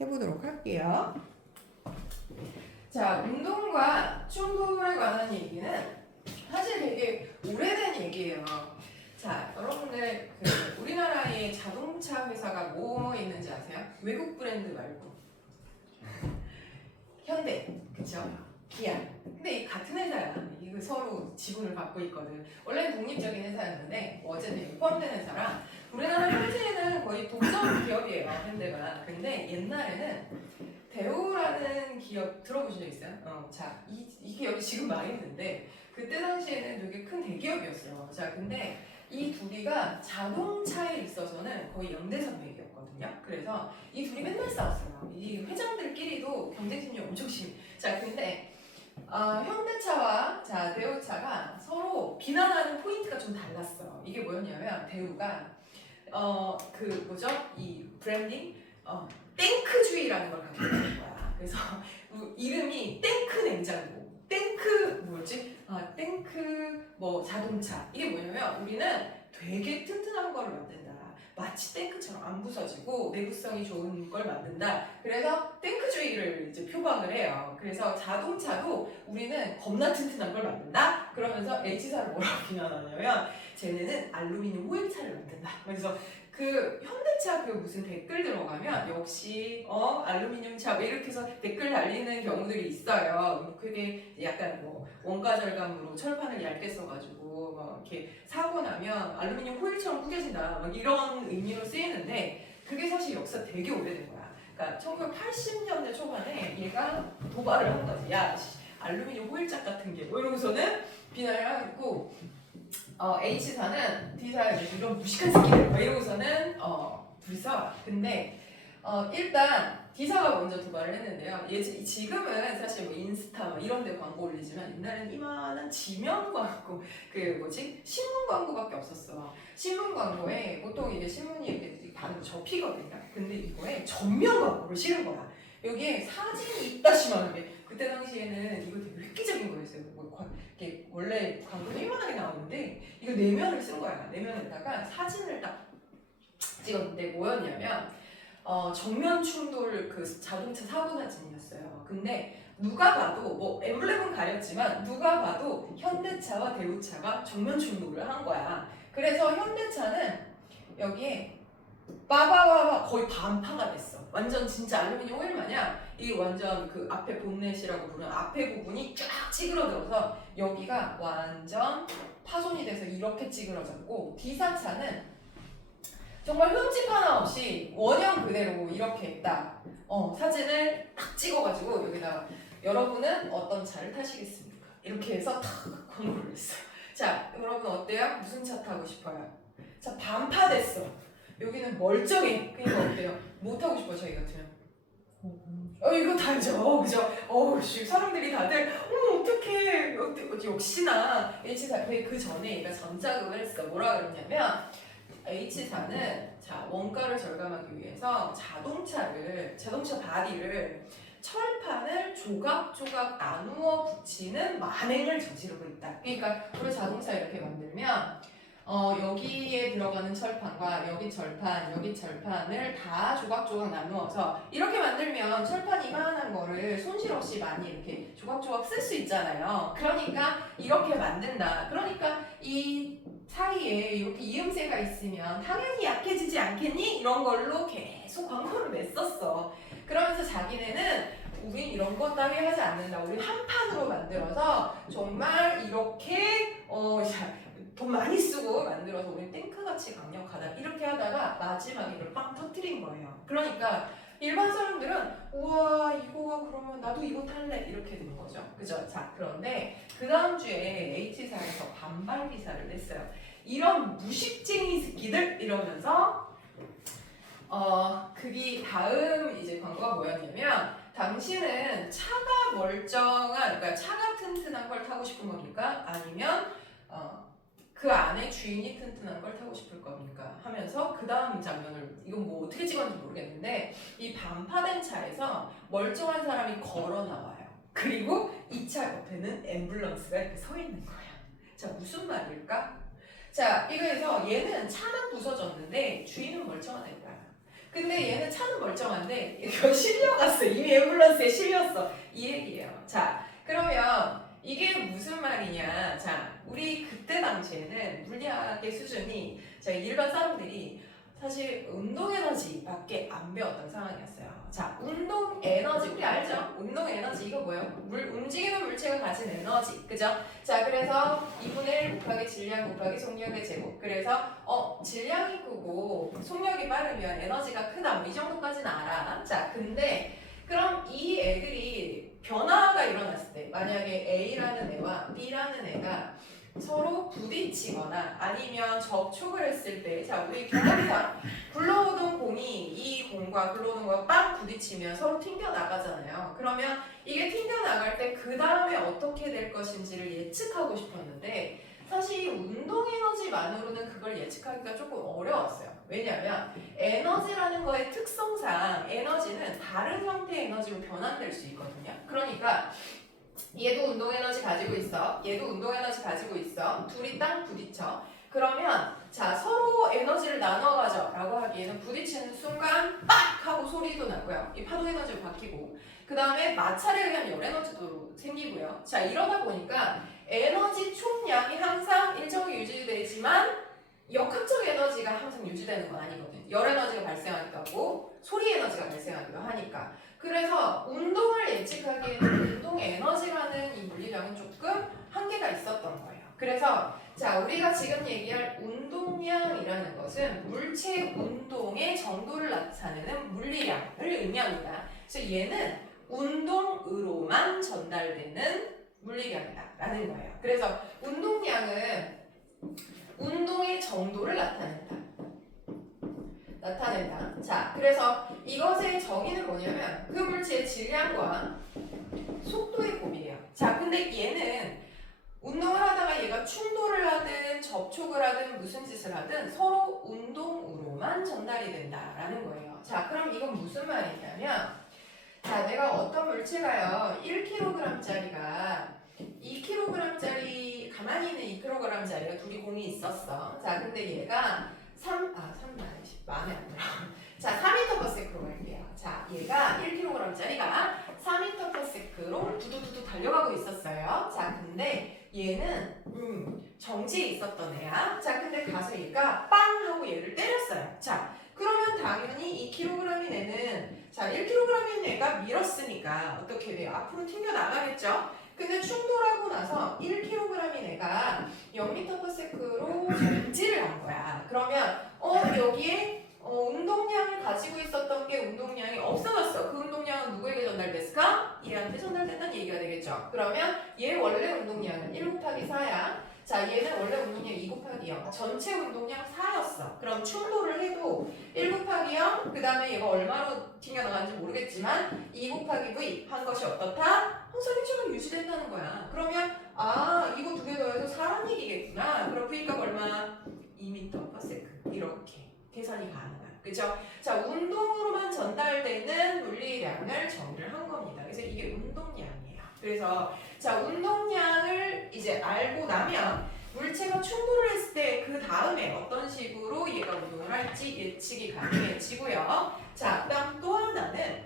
해보도록 할게요. 자, 운동과 충돌에 관한 얘기는 사실 되게 오래된 얘기예요. 자, 여러분들 우리나라에 자동차 회사가 뭐 있는지 아세요? 외국 브랜드 말고 현대, 그쵸? 기아. 근데 이 같은 회사야. 이거 서로 지분을 갖고 있거든. 원래는 독립적인 회사였는데 어쨌든 포함된 회사라 우리나라 현재는 거의 독점 기업이에요, 현대가. 근데 옛날에는 대우라는 기업 들어보신 적 있어요? 자, 이 기업이 지금 망했는데 그때 당시에는 되게 큰 대기업이었어요. 자, 근데 이 둘이가 자동차에 있어서는 거의 연대산맥이었거든요. 그래서 이 둘이 맨날 싸웠어요. 이 회장들끼리도 경쟁심이 엄청 심. 자, 근데 현대차와 대우차가 서로 비난하는 포인트가 좀 달랐어요. 이게 뭐였냐면 대우가 이 브랜딩 탱크주의라는 걸 갖고 있는 거야. 그래서 이름이 탱크 냉장고, 탱크 탱크 자동차. 이게 뭐냐면 우리는 되게 튼튼한 거를 만든다. 마치 탱크처럼 안 부서지고 내구성이 좋은 걸 만든다. 그래서 탱크주의를 이제 표방을 해요. 그래서 자동차도 우리는 겁나 튼튼한 걸 만든다. 그러면서 H사를 뭐라고 비난하냐면 쟤네는 알루미늄 호일차를 만든다. 그래서 그 현대차 무슨 댓글 들어가면 역시 알루미늄 차 이렇게 해서 댓글 달리는 경우들이 있어요. 그게 약간 원가 절감으로 철판을 얇게 써가지고 이렇게 사고 나면 알루미늄 호일처럼 구겨진다 이런 의미로 쓰이는데 그게 사실 역사 되게 오래된 거야. 그러니까 1980년대 초반에 얘가 도발을 한 거지. 야, 알루미늄 호일짝 같은 게 이러고서는 비난을 하고 H사는 D사에 이런 무식한 새끼들 이러고서는 둘이 싸워. 근데 일단 D사가 먼저 도발을 했는데요. 지금은 사실 인스타 이런 데 광고 올리지만 옛날에는 이만한 지면 광고 신문 광고밖에 없었어. 신문 광고에 보통 이제 신문이 이렇게 반으로 접히거든요. 근데 이거에 전면 광고를 실은 거야. 여기에 사진이 있다시만 게 그때 당시에는 이거 되게 획기적인 거였어요. 이게 원래 광고도 이만하게 나오는데 이거 내면을 쓴 거야. 내면에다가 사진을 딱 찍었는데 뭐였냐면 정면 충돌 자동차 사고 사진이었어요. 근데 누가 봐도 엠블렘은 가렸지만 누가 봐도 현대차와 대우차가 정면 충돌을 한 거야. 그래서 현대차는 여기에 빠바바바 거의 반파가 됐어. 완전 진짜 알루미늄 호일 마냥 이 완전 앞에 본넷이라고 부르는 앞에 부분이 쫙 찌그러들어서 여기가 완전 파손이 돼서 이렇게 찌그러졌고 D사차는 정말 흠집 하나 없이 원형 그대로 이렇게 딱 사진을 딱 찍어가지고 여기다가 여러분은 어떤 차를 타시겠습니까? 이렇게 해서 탁 광고를 했어요. 자, 여러분 어때요? 무슨 차 타고 싶어요? 자, 반파됐어. 여기는 멀쩡해. 그러니까 어때요? 뭐 타고 싶어요, 저희 같으면? 이거 달죠. 그죠? 사람들이 다들 어떡해. 역시나 H사 그 전에 얘가 전작을 했어. 뭐라 그러냐면 H사는 원가를 절감하기 위해서 자동차 바디를 철판을 조각조각 나누어 붙이는 만행을 저지르고 있다. 그러니까 우리 자동차 이렇게 만들면 여기에 들어가는 철판과 여기 철판을 다 조각조각 나누어서 이렇게 만들면 철판 이만한 거를 손실 없이 많이 이렇게 조각조각 쓸 수 있잖아요. 그러니까 이렇게 만든다. 그러니까 이 사이에 이렇게 이음새가 있으면 당연히 약해지지 않겠니? 이런 걸로 계속 광고를 냈었어. 그러면서 자기네는 우린 이런 것 따위 하지 않는다. 우리 한 판으로 만들어서 정말 이렇게 돈 많이 쓰고 만들어서 우리 탱크같이 강력하다 이렇게 하다가 마지막에 이걸 빵 터뜨린 거예요. 그러니까 일반 사람들은 우와 이거 그러면 나도 이거 탈래 이렇게 된 거죠. 그죠? 자, 그런데 그 다음 주에 H사에서 반발 기사를 냈어요. 이런 무식쟁이 새끼들 이러면서 그게 다음 이제 광고가 뭐였냐면 당신은 차가 멀쩡한 그러니까 차가 튼튼한 걸 타고 싶은 겁니까? 아니면 그 안에 주인이 튼튼한 걸 타고 싶을 겁니까? 하면서 그 다음 장면을 이건 뭐 어떻게 찍었는지 모르겠는데 이 반파된 차에서 멀쩡한 사람이 걸어 나와요. 그리고 이 차 옆에는 앰뷸런스가 이렇게 서 있는 거야. 자, 무슨 말일까? 자, 이거에서 얘는 차는 부서졌는데 주인은 멀쩡하다 이거야. 근데 얘는 차는 멀쩡한데 이거 실려갔어. 이미 앰뷸런스에 실렸어. 이 얘기예요. 자, 그러면 이게 무슨 말이냐? 자, 우리 그때 당시에는 물리학의 수준이 자, 일반 사람들이 사실 운동 에너지밖에 안 배웠던 상황이었어요. 자, 운동 에너지 우리 알죠? 운동 에너지 이거 뭐예요? 움직이는 물체가 가진 에너지, 그죠? 자, 그래서 2분의 1 곱하기 질량 곱하기 속력의 제곱. 그래서 질량이 크고 속력이 빠르면 에너지가 크다. 뭐 이 정도까지는 알아. 자, 근데 그럼 이 애들이 변화가 일어났을 때 만약에 A라는 애와 B라는 애가 서로 부딪히거나 아니면 접촉을 했을 때 자 우리 경험상 굴러오던 공이 이 공과 굴러오는 거가 빵 부딪히면 서로 튕겨 나가잖아요. 그러면 이게 튕겨 나갈 때 그 다음에 어떻게 될 것인지를 예측하고 싶었는데 사실 운동 에너지만으로는 그걸 예측하기가 조금 어려웠어요. 왜냐하면 에너지라는 거의 특성상 에너지는 다른 형태의 에너지로 변환될 수 있거든요. 그러니까 얘도 운동 에너지 가지고 있어. 얘도 운동 에너지 가지고 있어. 둘이 딱 부딪혀. 그러면 자 서로 에너지를 나눠 가져 라고 하기에는 부딪히는 순간 빡 하고 소리도 나고요. 이 파도 에너지로 바뀌고 그 다음에 마찰에 의한 열 에너지도 생기고요. 자 이러다 보니까 에너지 총량이 항상 일정히 유지되지만 역학적 에너지가 항상 유지되는 건 아니거든. 열 에너지가 발생하기도 하고 소리 에너지가 발생하기도 하니까 그래서 운동을 예측하기에는 운동 에너지라는 이 물리량은 조금 한계가 있었던 거예요. 그래서 자 우리가 지금 얘기할 운동량이라는 것은 물체 운동의 정도를 나타내는 물리량을 의미합니다. 그래서 얘는 운동으로만 전달되는 물리량이다 라는 거예요. 그래서 운동량은 운동의 정도를 나타낸다. 자, 그래서 이것의 정의는 뭐냐면 그 물체의 질량과 속도의 곱이에요. 자, 근데 얘는 운동을 하다가 얘가 충돌을 하든 접촉을 하든 무슨 짓을 하든 서로 운동으로만 전달이 된다라는 거예요. 자, 그럼 이건 무슨 말이냐면 자, 내가 어떤 물체가요 1kg짜리가 2kg짜리 가만히 있는 2kg짜리가 둘이 공이 있었어. 자, 근데 얘가 3 마음에 안 들어. 자, 4m/s로 갈게요. 자, 얘가 1kg짜리가 4m/s로 두두두두 달려가고 있었어요. 자, 근데 얘는 정지에 있었던 애야. 자, 근데 가서 얘가 빵 하고 얘를 때렸어요. 자, 그러면 당연히 2kg인 애는 자, 1kg인 애가 밀었으니까 어떻게 돼요? 앞으로 튕겨 나가겠죠? 근데 충돌하고 나서 1kg인 애가 0m/s로 정지를 한 거야. 그러면 여기에 운동량을 가지고 있었던 게 운동량이 없어졌어. 그 운동량은 누구에게 전달됐을까? 얘한테 전달된다는 얘기가 되겠죠. 그러면 얘 원래 운동량은 1 곱하기 4야. 자, 얘는 원래 운동량 2 곱하기 0. 전체 운동량 4였어. 그럼 충돌을 해도 1 곱하기 0, 그 다음에 얘가 얼마로 튕겨나가는지 모르겠지만 2 곱하기 V 한 것이 어떻다? 항상 일정은 유지된다는 거야. 그러면 이거 두 개 더해서 4란 얘기겠구나. 그럼 V값 얼마? 2m/s. 이렇게 계산이 가능한. 그죠? 자, 운동으로만 전달되는 물리량을 정의를 한 겁니다. 그래서 이게 운동량이에요. 그래서 자, 운동량을 이제 알고 나면 물체가 충돌을 했을 때 그 다음에 어떤 식으로 얘가 운동을 할지 예측이 가능해지고요. 자, 그다음 또 하나는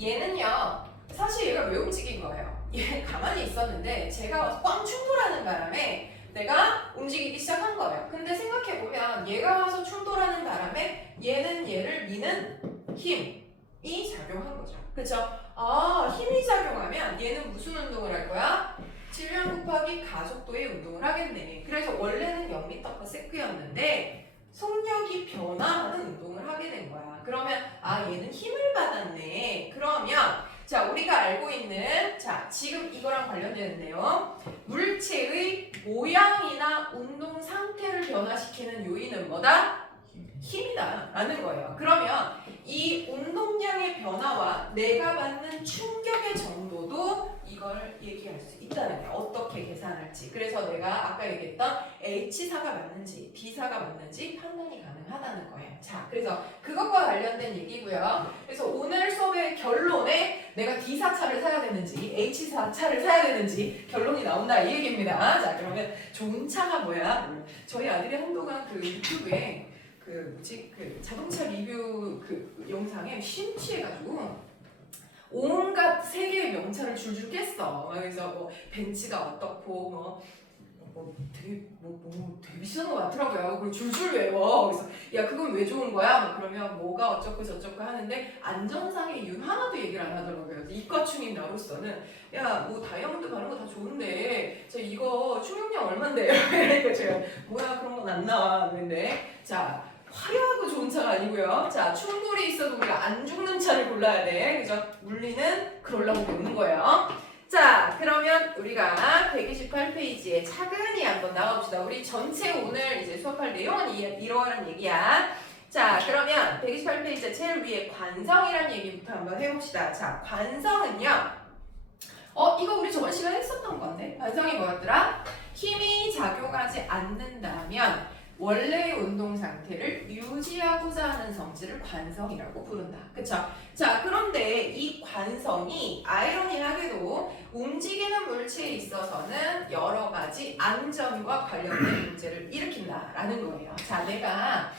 얘는요. 사실 얘가 왜 움직인 거예요? 얘 가만히 있었는데 제가 꽝 충돌하는 바람에 내가 움직이기 시작한 거예요. 근데 생각해보면 얘가 와서 충돌하는 바람에 얘는 얘를 미는 힘이 작용한 거죠. 그쵸? 힘이 작용하면 얘는 무슨 운동을 할 거야? 질량 곱하기 가속도의 운동을 하겠네. 그래서 원래는 0m/s였는데 속력이 변화하는 운동을 하게 된 거야. 그러면 얘는 힘을 받았네. 그러면 자, 우리가 알고 있는 자, 지금 이거랑 관련되는 내용 물체의 모양이나 운동 상태를 변화시키는 요인은 뭐다? 힘이다 라는 거예요. 그러면 이 운동량의 변화와 내가 받는 충격의 정도도 이걸 얘기할 수 있다는 거예요. 어떻게 계산할지. 그래서 내가 아까 얘기했던 H사가 맞는지 D사가 맞는지 판단이 가능하다는 거예요. 자, 그래서 그것과 관련된 얘기고요. 그래서 오늘 수업의 결론에 내가 D사 차를 사야 되는지 H사 차를 사야 되는지 결론이 나온다 이 얘기입니다. 자, 그러면 좋은 차가 뭐야? 저희 아들이 한동안 그 유튜브에 그 자동차 리뷰 그 영상에 심취해가지고 온갖 세계의 명차를 줄줄 깼어. 그래서 뭐 벤츠가 어떻고 되게 비싼 거 많더라고요. 그걸 줄줄 외워. 그래서 야 그건 왜 좋은 거야? 뭐 그러면 뭐가 어쩌고 저쩌고 하는데 안전상의 이유는 하나도 얘기를 안 하더라고요. 그래서 이과충인 나로서는 야 뭐 다이아몬드 바른 거 다 좋은데 저 이거 충격량 얼만데요? 그러니까 제가 뭐야 그런 건 안 나와. 근데 자 화려하고 좋은 차가 아니고요. 자 충돌이 있어도 우리가 안 죽는 차를 골라야 돼. 그죠? 물리는 그러려고 배우는 거예요. 자 그러면 우리가 128페이지에 차근히 한번 나가봅시다. 우리 전체 오늘 이제 수업할 내용은 이러한 얘기야. 자 그러면 128페이지 제일 위에 관성이라는 얘기부터 한번 해봅시다. 자 관성은요. 이거 우리 저번 시간에 했었던 건데 관성이 뭐였더라? 힘이 작용하지 않는다면 원래의 운동 상태를 유지하고자 하는 성질을 관성이라고 부른다. 그쵸? 자, 그런데 이 관성이 아이러니하게도 움직이는 물체에 있어서는 여러 가지 안전과 관련된 문제를 일으킨다라는 거예요. 자, 내가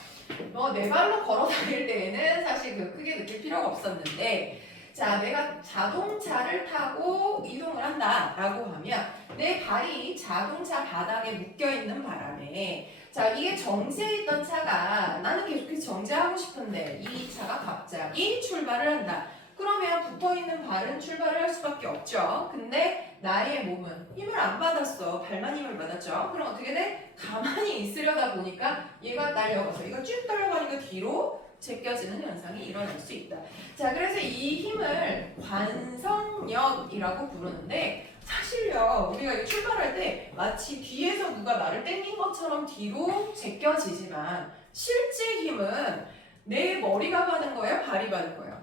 내 발로 걸어 다닐 때에는 사실 크게 느낄 필요가 없었는데 자, 내가 자동차를 타고 이동을 한다라고 하면 내 발이 자동차 바닥에 묶여있는 바람에 자, 이게 정지해 있던 차가 나는 계속해서 정지하고 싶은데 이 차가 갑자기 출발을 한다. 그러면 붙어있는 발은 출발을 할 수밖에 없죠. 근데 나의 몸은 힘을 안 받았어. 발만 힘을 받았죠. 그럼 어떻게 돼? 가만히 있으려다 보니까 얘가 날려가서 이거 쭉 떨려가니까 뒤로 제껴지는 현상이 일어날 수 있다. 자, 그래서 이 힘을 관성력이라고 부르는데 사실요 우리가 출발할 때 마치 뒤에서 누가 나를 당긴 것처럼 뒤로 제껴지지만 실제 힘은 내 머리가 받은 거예요? 발이 받은 거예요?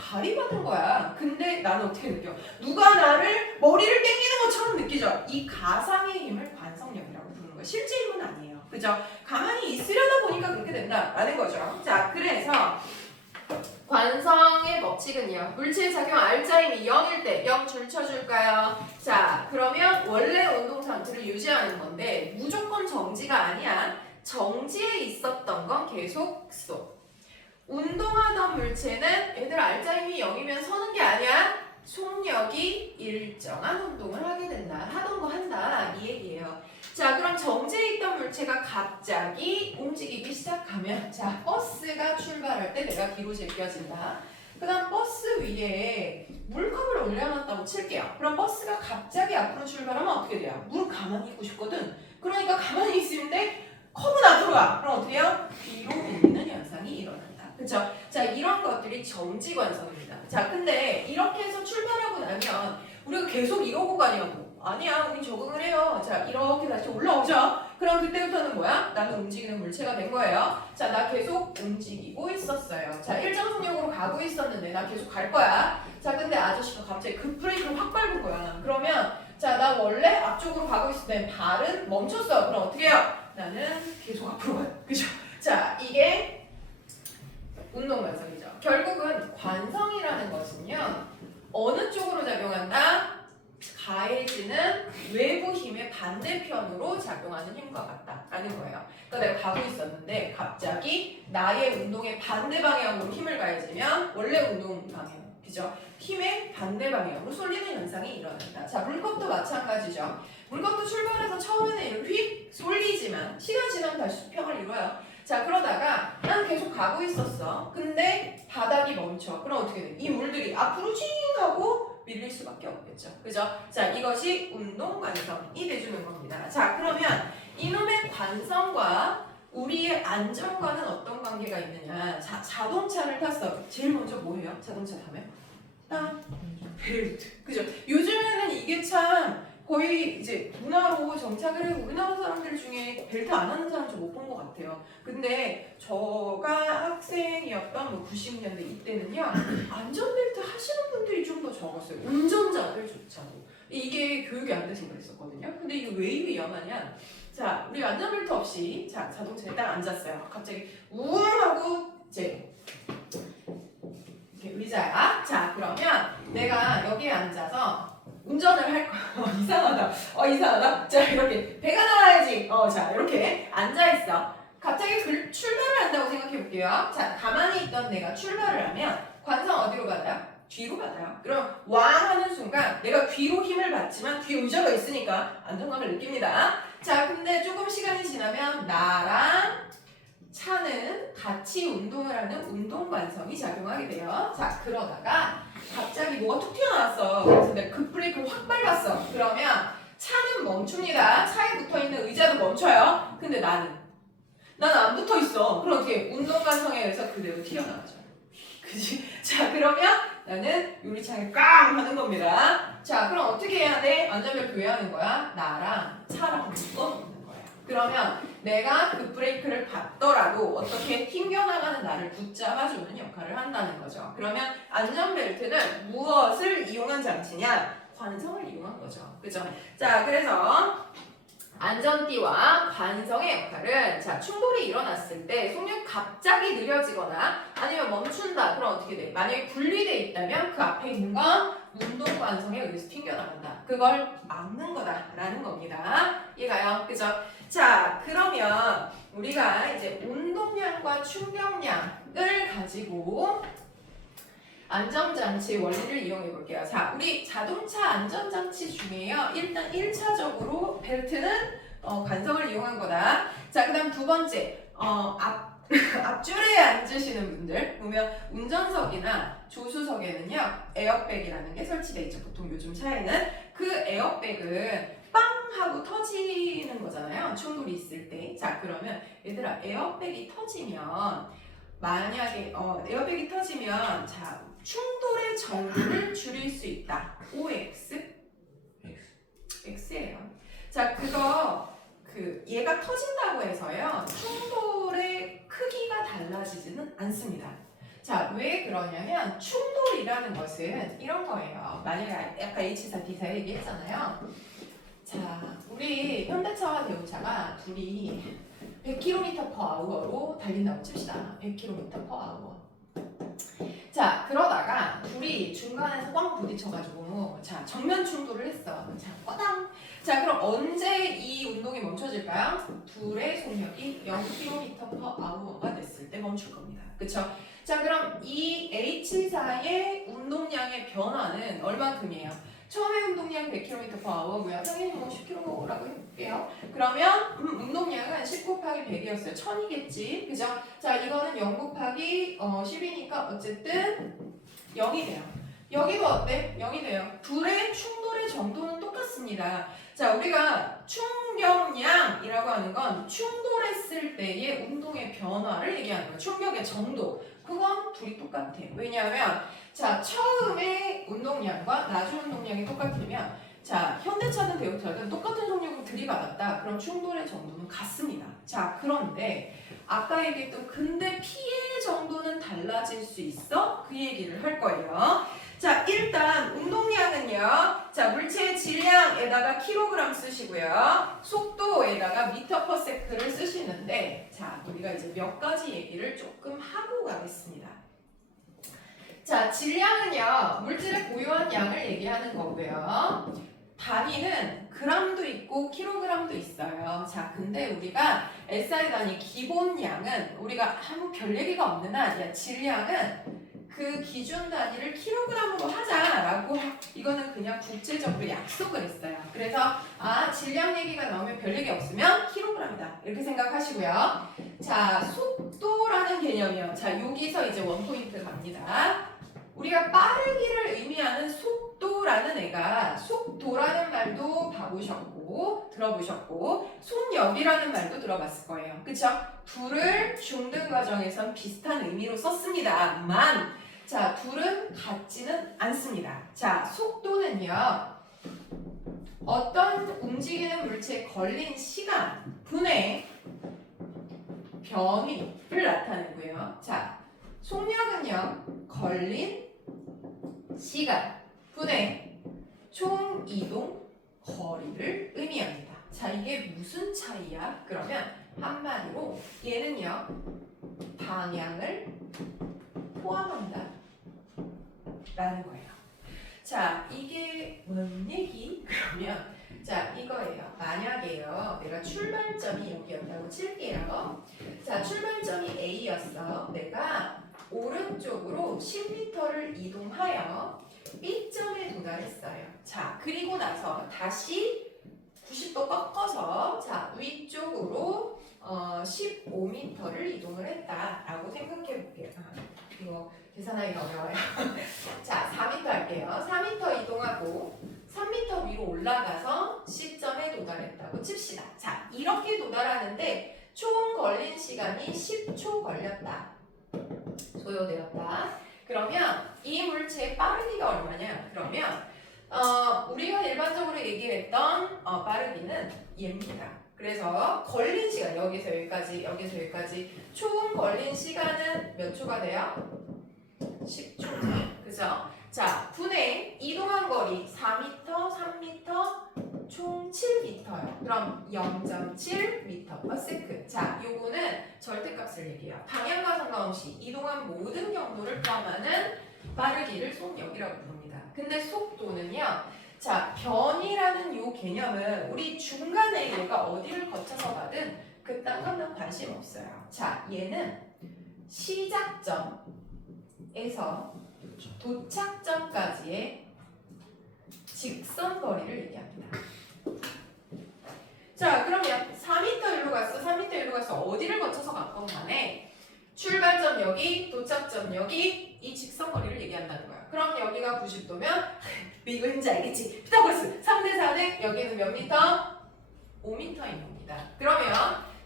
발이 받은 거야. 근데 나는 어떻게 느껴? 누가 나를 머리를 당기는 것처럼 느끼죠? 이 가상의 힘을 관성력이라고 부르는 거예요. 실제 힘은 아니에요. 그죠? 가만히 있으려다 보니까 그렇게 된다라는 거죠. 자, 그래서 관성의 법칙은요. 물질 작용 R자임이 0일 때 0 줄 쳐줄까요? 자, 그러면 원래 운동 상태를 유지하는 건데 무조건 정지가 아니야. 정지에 있었던 건 계속 속. 운동하던 물체는 얘들 R자임이 0이면 서는 게 아니야. 속력이 일정한 운동을 하게 된다. 하던 거 한다. 이 얘기예요. 자, 그럼 정지해 있던 물체가 갑자기 움직이기 시작하면 자, 버스가 출발할 때 내가 뒤로 제껴진다. 그 다음 버스 위에 물컵을 올려놨다고 칠게요. 그럼 버스가 갑자기 앞으로 출발하면 어떻게 돼요? 무릎 가만히 있고 싶거든. 그러니까 가만히 있으는데 컵은 앞으로 가. 그럼 어떻게 해요? 뒤로 밀리는 현상이 일어난다. 그쵸? 자, 이런 것들이 정지관성입니다. 자, 근데 이렇게 해서 출발하고 나면 우리가 계속 이러고 가냐고. 아니야, 우린 적응을 해요. 자, 이렇게 다시 올라오죠. 그럼 그때부터는 뭐야? 나는 움직이는 물체가 된 거예요. 자, 나 계속 움직이고 있었어요. 자, 일정 속력으로 가고 있었는데 나 계속 갈 거야. 자, 근데 아저씨가 갑자기 급브레이크를 확 밟은 거야. 그러면 자, 나 원래 앞쪽으로 가고 있을 때 발은 멈췄어. 그럼 어떻게 해요? 나는 계속 앞으로 가요. 그죠? 자, 이게 운동관성이죠. 결국은 관성이라는 것은요. 어느 쪽으로 작용한다? 가해지는 외부 힘의 반대편으로 작용하는 힘과 같다라는 거예요. 그러니까 내가 가고 있었는데 갑자기 나의 운동의 반대 방향으로 힘을 가해지면 원래 운동 방향, 그죠? 힘의 반대 방향으로 쏠리는 현상이 일어난다. 자, 물컵도 마찬가지죠. 물컵도 출발해서 처음에는 이렇게 휙 쏠리지만 시간 지나면 다시 수평을 이뤄요. 자, 그러다가 난 계속 가고 있었어. 근데 바닥이 멈춰. 그럼 어떻게 돼? 이 물들이 앞으로 쭉 하고 밀릴 수밖에 없겠죠. 그죠? 자, 이것이 운동 관성이 돼주는 겁니다. 자, 그러면 이놈의 관성과 우리의 안전과는 어떤 관계가 있느냐? 자, 자동차를 탔어. 제일 먼저 뭐예요? 자동차 타면? 벨트. 그죠? 요즘에는 이게 참 거의 이제 문화로 정착을 해서 우리나라 사람들 중에 벨트 안 하는 사람 좀 못 본 것 같아요. 근데 저가 학생이었던 뭐 90년대 이때는요 안전벨트 하시는 분들이 좀 더 적었어요. 운전자들조차도. 이게 교육이 안 돼서 그랬었거든요. 근데 이게 왜 위험하냐? 자, 우리 안전벨트 없이 자, 자동차에 딱 앉았어요. 갑자기 우웅 하고 이제 이렇게 의자야. 자, 그러면 내가 여기에 앉아서 운전을 할 거야. 이상하다. 이상하다. 자, 이렇게 배가 나와야지. 자, 이렇게 앉아있어. 갑자기 출발을 한다고 생각해 볼게요. 자, 가만히 있던 내가 출발을 하면 관성 어디로 받아요? 뒤로 받아요. 그럼 왕 하는 순간 내가 뒤로 힘을 받지만 뒤에 의자가 있으니까 안정감을 느낍니다. 자, 근데 조금 시간이 지나면 나랑 차는 같이 운동을 하는 운동관성이 작용하게 돼요. 자, 그러다가 갑자기 뭐가 툭 튀어나왔어. 그래서 내가 급브레이크를 확 밟았어. 그러면 차는 멈춥니다. 차에 붙어있는 의자도 멈춰요. 근데 나는 안 붙어있어. 그럼 어떻게 운동관성에 의해서 그대로 튀어나가죠. 그치? 자, 그러면 나는 유리창에 깡 하는 겁니다. 자, 그럼 어떻게 해야 돼? 안전벨트 왜 하는 거야? 나랑 차랑 묶어놓는 거야. 그러면 내가 그 브레이크를 밟더라도 어떻게 튕겨나가는 나를 붙잡아주는 역할을 한다는 거죠. 그러면 안전벨트는 무엇을 이용한 장치냐? 관성을 이용한 거죠. 그죠? 자, 그래서 안전띠와 관성의 역할은 자 충돌이 일어났을 때 속력이 갑자기 느려지거나 아니면 멈춘다. 그럼 어떻게 돼? 만약에 분리돼 있다면 그 앞에 있는 건 운동관성에 의해서 튕겨나간다. 그걸 막는 거다라는 겁니다. 이해가요? 그죠? 자, 그러면 우리가 이제 운동량과 충격량을 가지고 안전장치 원리를 이용해 볼게요. 자, 우리 자동차 안전장치 중에요. 일단 1차적으로 벨트는 관성을 이용한 거다. 자, 그 다음 두 번째, 앞줄에 앉으시는 분들 보면 운전석이나 조수석에는요 에어백이라는 게 설치되어 있죠. 보통 요즘 차에는 그 에어백은 빵 하고 터지는 거잖아요. 충돌이 있을 때. 자, 그러면 얘들아 에어백이 터지면 만약에 에어백이 터지면 자 충돌의 정도를 줄일 수 있다. OX? X예요. 자, 얘가 터진다고 해서요 충돌의 크기가 달라지지는 않습니다. 자, 왜 그러냐면 충돌이라는 것은 이런 거예요. 만약에 아까 H사, D사 얘기했잖아요. 자, 우리 현대차와 대우차가 둘이 100km/h로 달린다고 칩시다. 100km/h. 자, 그러다가 둘이 중간에서 꽝 부딪혀가지고 자 정면 충돌을 했어. 자, 꽝. 자, 그럼 언제 이 운동이 멈춰질까요? 둘의 속력이 0km/h가 됐을 때 멈출 겁니다. 그쵸? 자, 그럼 이 H사의 운동량의 변화는 얼만큼이에요? 처음에 운동량 100km/h고요. 당연히 10km라고 해볼게요. 그러면 운동량은 10 곱하기 100이었어요. 1000이겠지. 그죠? 자, 이거는 0 곱하기 10이니까 어쨌든 0이 돼요. 여기도 어때? 0이 돼요. 둘의 충돌의 정도는 똑같습니다. 자, 우리가 충격량이라고 하는 건 충돌했을 때의 운동의 변화를 얘기하는 거예요. 충격의 정도. 그건 둘이 똑같아. 왜냐하면 자, 처음에 운동량과 나중 운동량이 똑같으면 자, 현대차든 대우차든 똑같은 속력을 들이받았다. 그럼 충돌의 정도는 같습니다. 자, 그런데 아까 얘기했던 근데 피해 정도는 달라질 수 있어? 그 얘기를 할 거예요. 자, 일단 운동량은요. 자, 물체의 질량에다가 킬로그램 쓰시고요. 속도에다가 미터 퍼 세크를 쓰시는데 자, 우리가 이제 몇 가지 얘기를 조금 하고 가겠습니다. 자, 질량은요. 물질의 고유한 양을 얘기하는 거고요. 단위는 그람도 있고 킬로그램도 있어요. 자, 근데 우리가 SI 단위 기본 양은 우리가 아무 별 얘기가 없는 한 질량은 그 기준 단위를 킬로그램으로 하자라고 이거는 그냥 국제적으로 약속을 했어요. 그래서 질량 얘기가 나오면 별 얘기 없으면 킬로그램이다 이렇게 생각하시고요. 자, 속도라는 개념이요. 자, 여기서 이제 원포인트 갑니다. 우리가 빠르기를 의미하는 속도라는 애가 속도라는 말도 봐보셨고 들어보셨고 속력이라는 말도 들어봤을 거예요. 그쵸? 둘을 중등 과정에선 비슷한 의미로 썼습니다만 자, 둘은 같지는 않습니다. 자, 속도는요. 어떤 움직이는 물체에 걸린 시간 분의 변위를 나타내고요. 자, 속력은요. 걸린 시간 분의 총 이동 거리를 의미합니다. 자, 이게 무슨 차이야? 그러면 한마디로 얘는요. 방향을 포함한다 라는 거예요. 자, 이게 뭔 얘기? 그러면 자, 이거예요. 만약에요. 내가 출발점이 여기였다고 칠게요. 자, 출발점이 A였어. 내가 오른쪽으로 10m를 이동하여 B점에 도달했어요. 자, 그리고 나서 다시 90도 꺾어서 자, 위쪽으로 15m를 이동을 했다라고 생각해 볼게요. 이거 계산하기가 어려워요. 자, 4m 할게요. 4m 이동하고 3m 위로 올라가서 C점에 도달했다고 칩시다. 자, 이렇게 도달하는데 총 걸린 시간이 10초 걸렸다. 소요되었다. 그러면 이 물체의 빠르기가 얼마냐? 그러면 우리가 일반적으로 얘기했던 빠르기는 얘입니다. 그래서 걸린 시간 여기서 여기까지 여기서 여기까지 총 걸린 시간은 몇 초가 돼요? 10초. 그죠? 자, 분의 이동한 거리 4m, 3m, 총 7m요. 그럼 0.7m/s. 자, 요거는 절대값을 얘기해요. 방향과 상관없이 이동한 모든 경로를 포함하는 빠르기를 속력이라고 부릅니다. 근데 속도는요. 자, 변이라는 요 개념은 우리 중간에 얘가 어디를 거쳐서 가든 그딴 거는 관심 없어요. 자, 얘는 시작점에서 도착점까지의 직선 거리를 얘기합니다. 자, 그러면 4m 일로 갔어, 3m 일로 갔어. 어디를 거쳐서 갔건 간에 출발점 여기, 도착점 여기, 이 직선 거리를 얘기한다는 거야. 그럼 여기가 90도면 이거 왠지 알겠지? 피타고라스 3대 4대 여기는 몇 미터? 5m인 겁니다. 그러면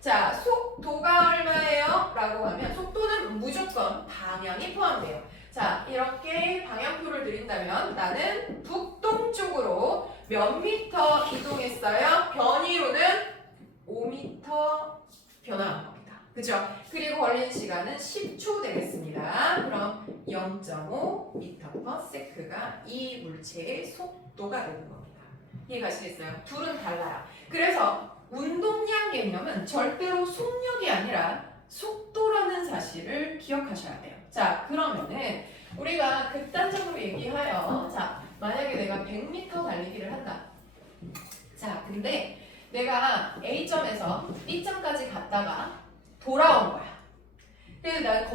자, 속도가 얼마예요? 라고 하면 속도는 무조건 방향이 포함돼요. 자, 이렇게 방향표를 드린다면 나는 북동쪽으로 몇 미터 이동했어요? 변이로는 5m 변화한 겁니다. 그죠? 그리고 걸린 시간은 10초 되겠습니다. 그럼 0.5m/s가 이 물체의 속도가 되는 겁니다. 이해가시겠어요? 둘은 달라요. 그래서 운동량 개념은 절대로 속력이 아니라 속도라는 사실을 기억하셔야 돼요. 자, 그러면은 우리가 극단적으로 얘기하여 자, 만약에 내가 100m 달리기를 한다. 자, 근데 내가 A점에서 B점까지 갔다가 돌아온 거야. 그래서 나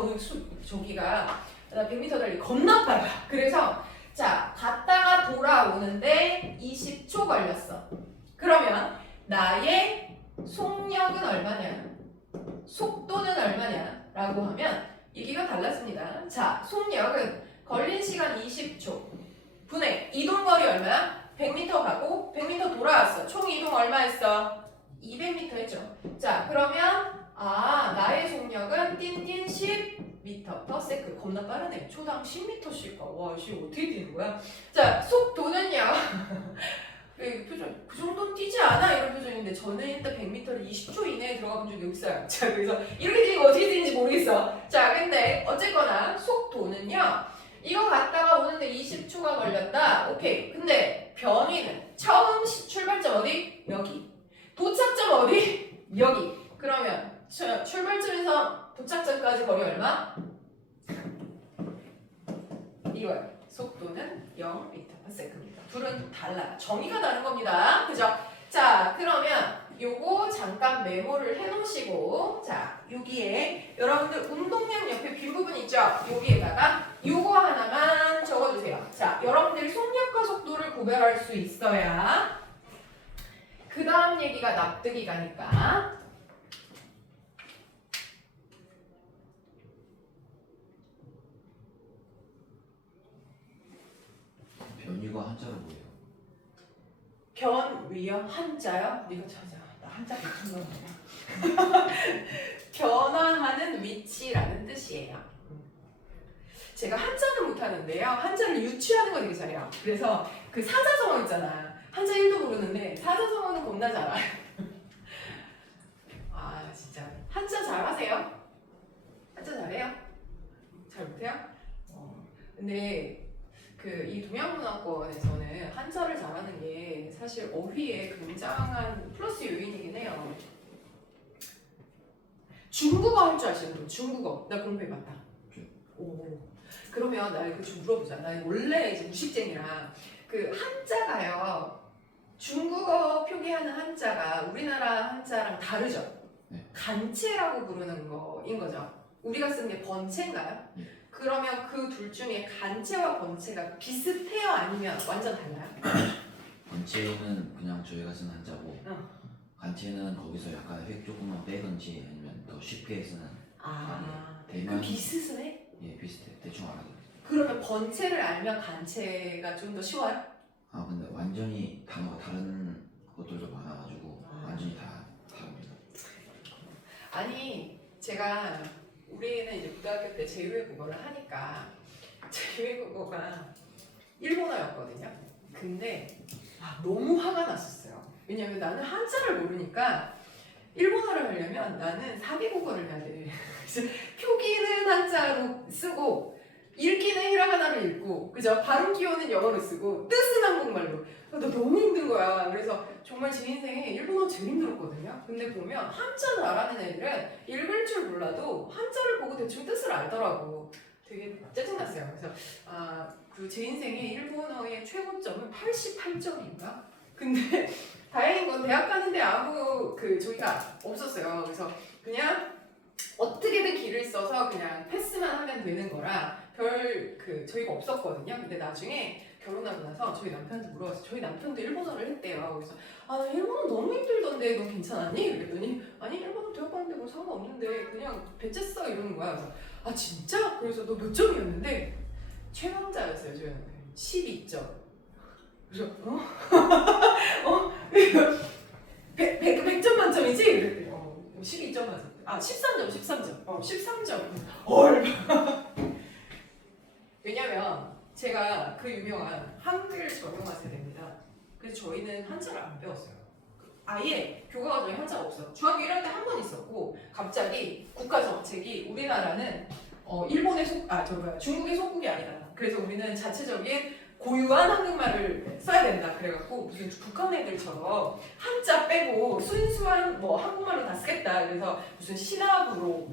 저기가 나 100m 달리기 겁나 빨라. 그래서 자, 갔다가 돌아오는데 20초 걸렸어. 그러면 나의 속력은 얼마냐? 속도는 얼마냐? 라고 하면 얘기가 달랐습니다. 자, 속력은 걸린 시간 20초 분의 이동거리 얼마야? 100m 가고 100m 돌아왔어. 총 이동 얼마 했어? 200m 했죠. 자, 그러면 나의 속력은 띵띵 10m/s. 겁나 빠르네. 초당 10m씩 가. 와, 씨 어떻게 뛰는 거야? 자, 속도는요. 표정, 그 정도는 뛰지 않아 이런 표정인데 저는 일단 100m를 20초 이내에 들어가 본 적이 없어요. 자, 그래서 이렇게 뛰고 어떻게 뛰는지 모르겠어. 자, 근데 어쨌거나 속도는요. 이거 갔다가 오는데 20초가 걸렸다. 오케이. 근데 변이는 처음 출발점 어디? 여기. 도착점 어디? 여기. 그러면 출발점에서 도착점까지 거리 얼마? 이거요. 속도는 0m/s입니다. 둘은 달라요. 정의가 다른 겁니다. 그죠? 자, 그러면 요거 잠깐 메모를 해놓으시고 자, 여기에 여러분들 운동량 옆에 빈 부분 있죠? 여기에다가 요거 하나만 적어주세요. 자, 여러분들이 속력과 속도를 구별할 수 있어야 그 다음 얘기가 납득이 가니까 변이가 한자로 뭐예요? 변위요? 한자요? 이거 찾아. 나 한자 못한 거네요. 변화하는 위치라는 뜻이에요. 제가 한자는 못하는데요. 한자를 유추하는 거 되게 잘해요. 그래서 그 사자성어 있잖아. 한자 1도 모르는데 사자성어는 겁나 잘 알아요. 아, 진짜. 한자 잘하세요? 한자 잘해요? 잘 못해요? 근데 이 동양문화권에서는 한자를 잘하는 게 사실 어휘에 굉장한 플러스 요인이긴 해요. 중국어 할 줄 아시는 분? 중국어 나 공부해봤다. 오, 그러면 나 이거 좀 물어보자. 나 원래 이제 무식쟁이라 그 한자가요. 중국어 표기하는 한자가 우리나라 한자랑 다르죠? 네. 간체라고 부르는 거인 거죠. 우리가 쓰는 게 번체인가요? 네. 그러면 그 둘 중에 간체와 번체가 비슷해요? 아니면 완전 달라요? 번체는 그냥 저희가 쓰는 한자고 어. 간체는 거기서 약간 획 조금만 빼든지 아니면 더 쉽게 쓰는 아, 대면 그 비슷해? 예 비슷해 대충 알아요. 그러면 번체를 알면 간체가 좀 더 쉬워요? 아 근데 완전히 단어가 다른 것들도 많아가지고 완전히 다 다릅니다. 아니 제가 우리는 이제 고등학교 때 제외국어를 하니까 제외국어가 일본어였거든요. 근데 너무 화가 났었어요. 왜냐면 나는 한자를 모르니까 일본어를 하려면 나는 사비국어를 해야 돼. 그래서 표기는 한자로 쓰고 읽기는 히라가나로 읽고 그죠? 발음 기호는 영어로 쓰고 뜻은 한국말로. 나 너무 힘든 거야. 그래서 정말 제 인생에 일본어 제일 힘들었거든요. 근데 보면 한자를 알아는 애들은 읽을 줄 몰라도 한자를 보고 대충 뜻을 알더라고. 되게 짜증났어요. 그래서 그 제 인생의 일본어의 최고점은 88점인가? 근데 다행인 건 대학 가는데 아무 저기가 없었어요. 그래서 그냥 어떻게든 길을 써서 그냥 패스만 하면 되는 거라 저희가 없었거든요. 근데 나중에 결혼하고 나서 저희 남편한테 물어봤어요. 저희 남편도 일본어를 했대요. 그래서 나 일본어 너무 힘들던데 너 괜찮았니? 그랬더니 아니 일본어 대학 가는데 뭐 상관없는데 그냥 배째 써 이러는 거야. 그래서 진짜? 그래서 너 몇 점이었는데 최강자였어요. 저희 남편 12점. 그래서 100점 만점이지? 그랬더니 12점 맞았대. 13점. 13점. 왜냐면 제가 그 유명한 한글 전용화 세대입니다. 그래서 저희는 한자를 안 배웠어요. 아예 교과 과정에 한자가 없어요. 중학교 1학년 때 한 번 있었고 갑자기 국가 정책이 우리나라는 중국의 속국이 아니다. 그래서 우리는 자체적인 고유한 한국말을 써야 된다. 그래갖고 무슨 북한 애들처럼 한자 빼고 순수한 한국말로 다 쓰겠다. 그래서 무슨 신압으로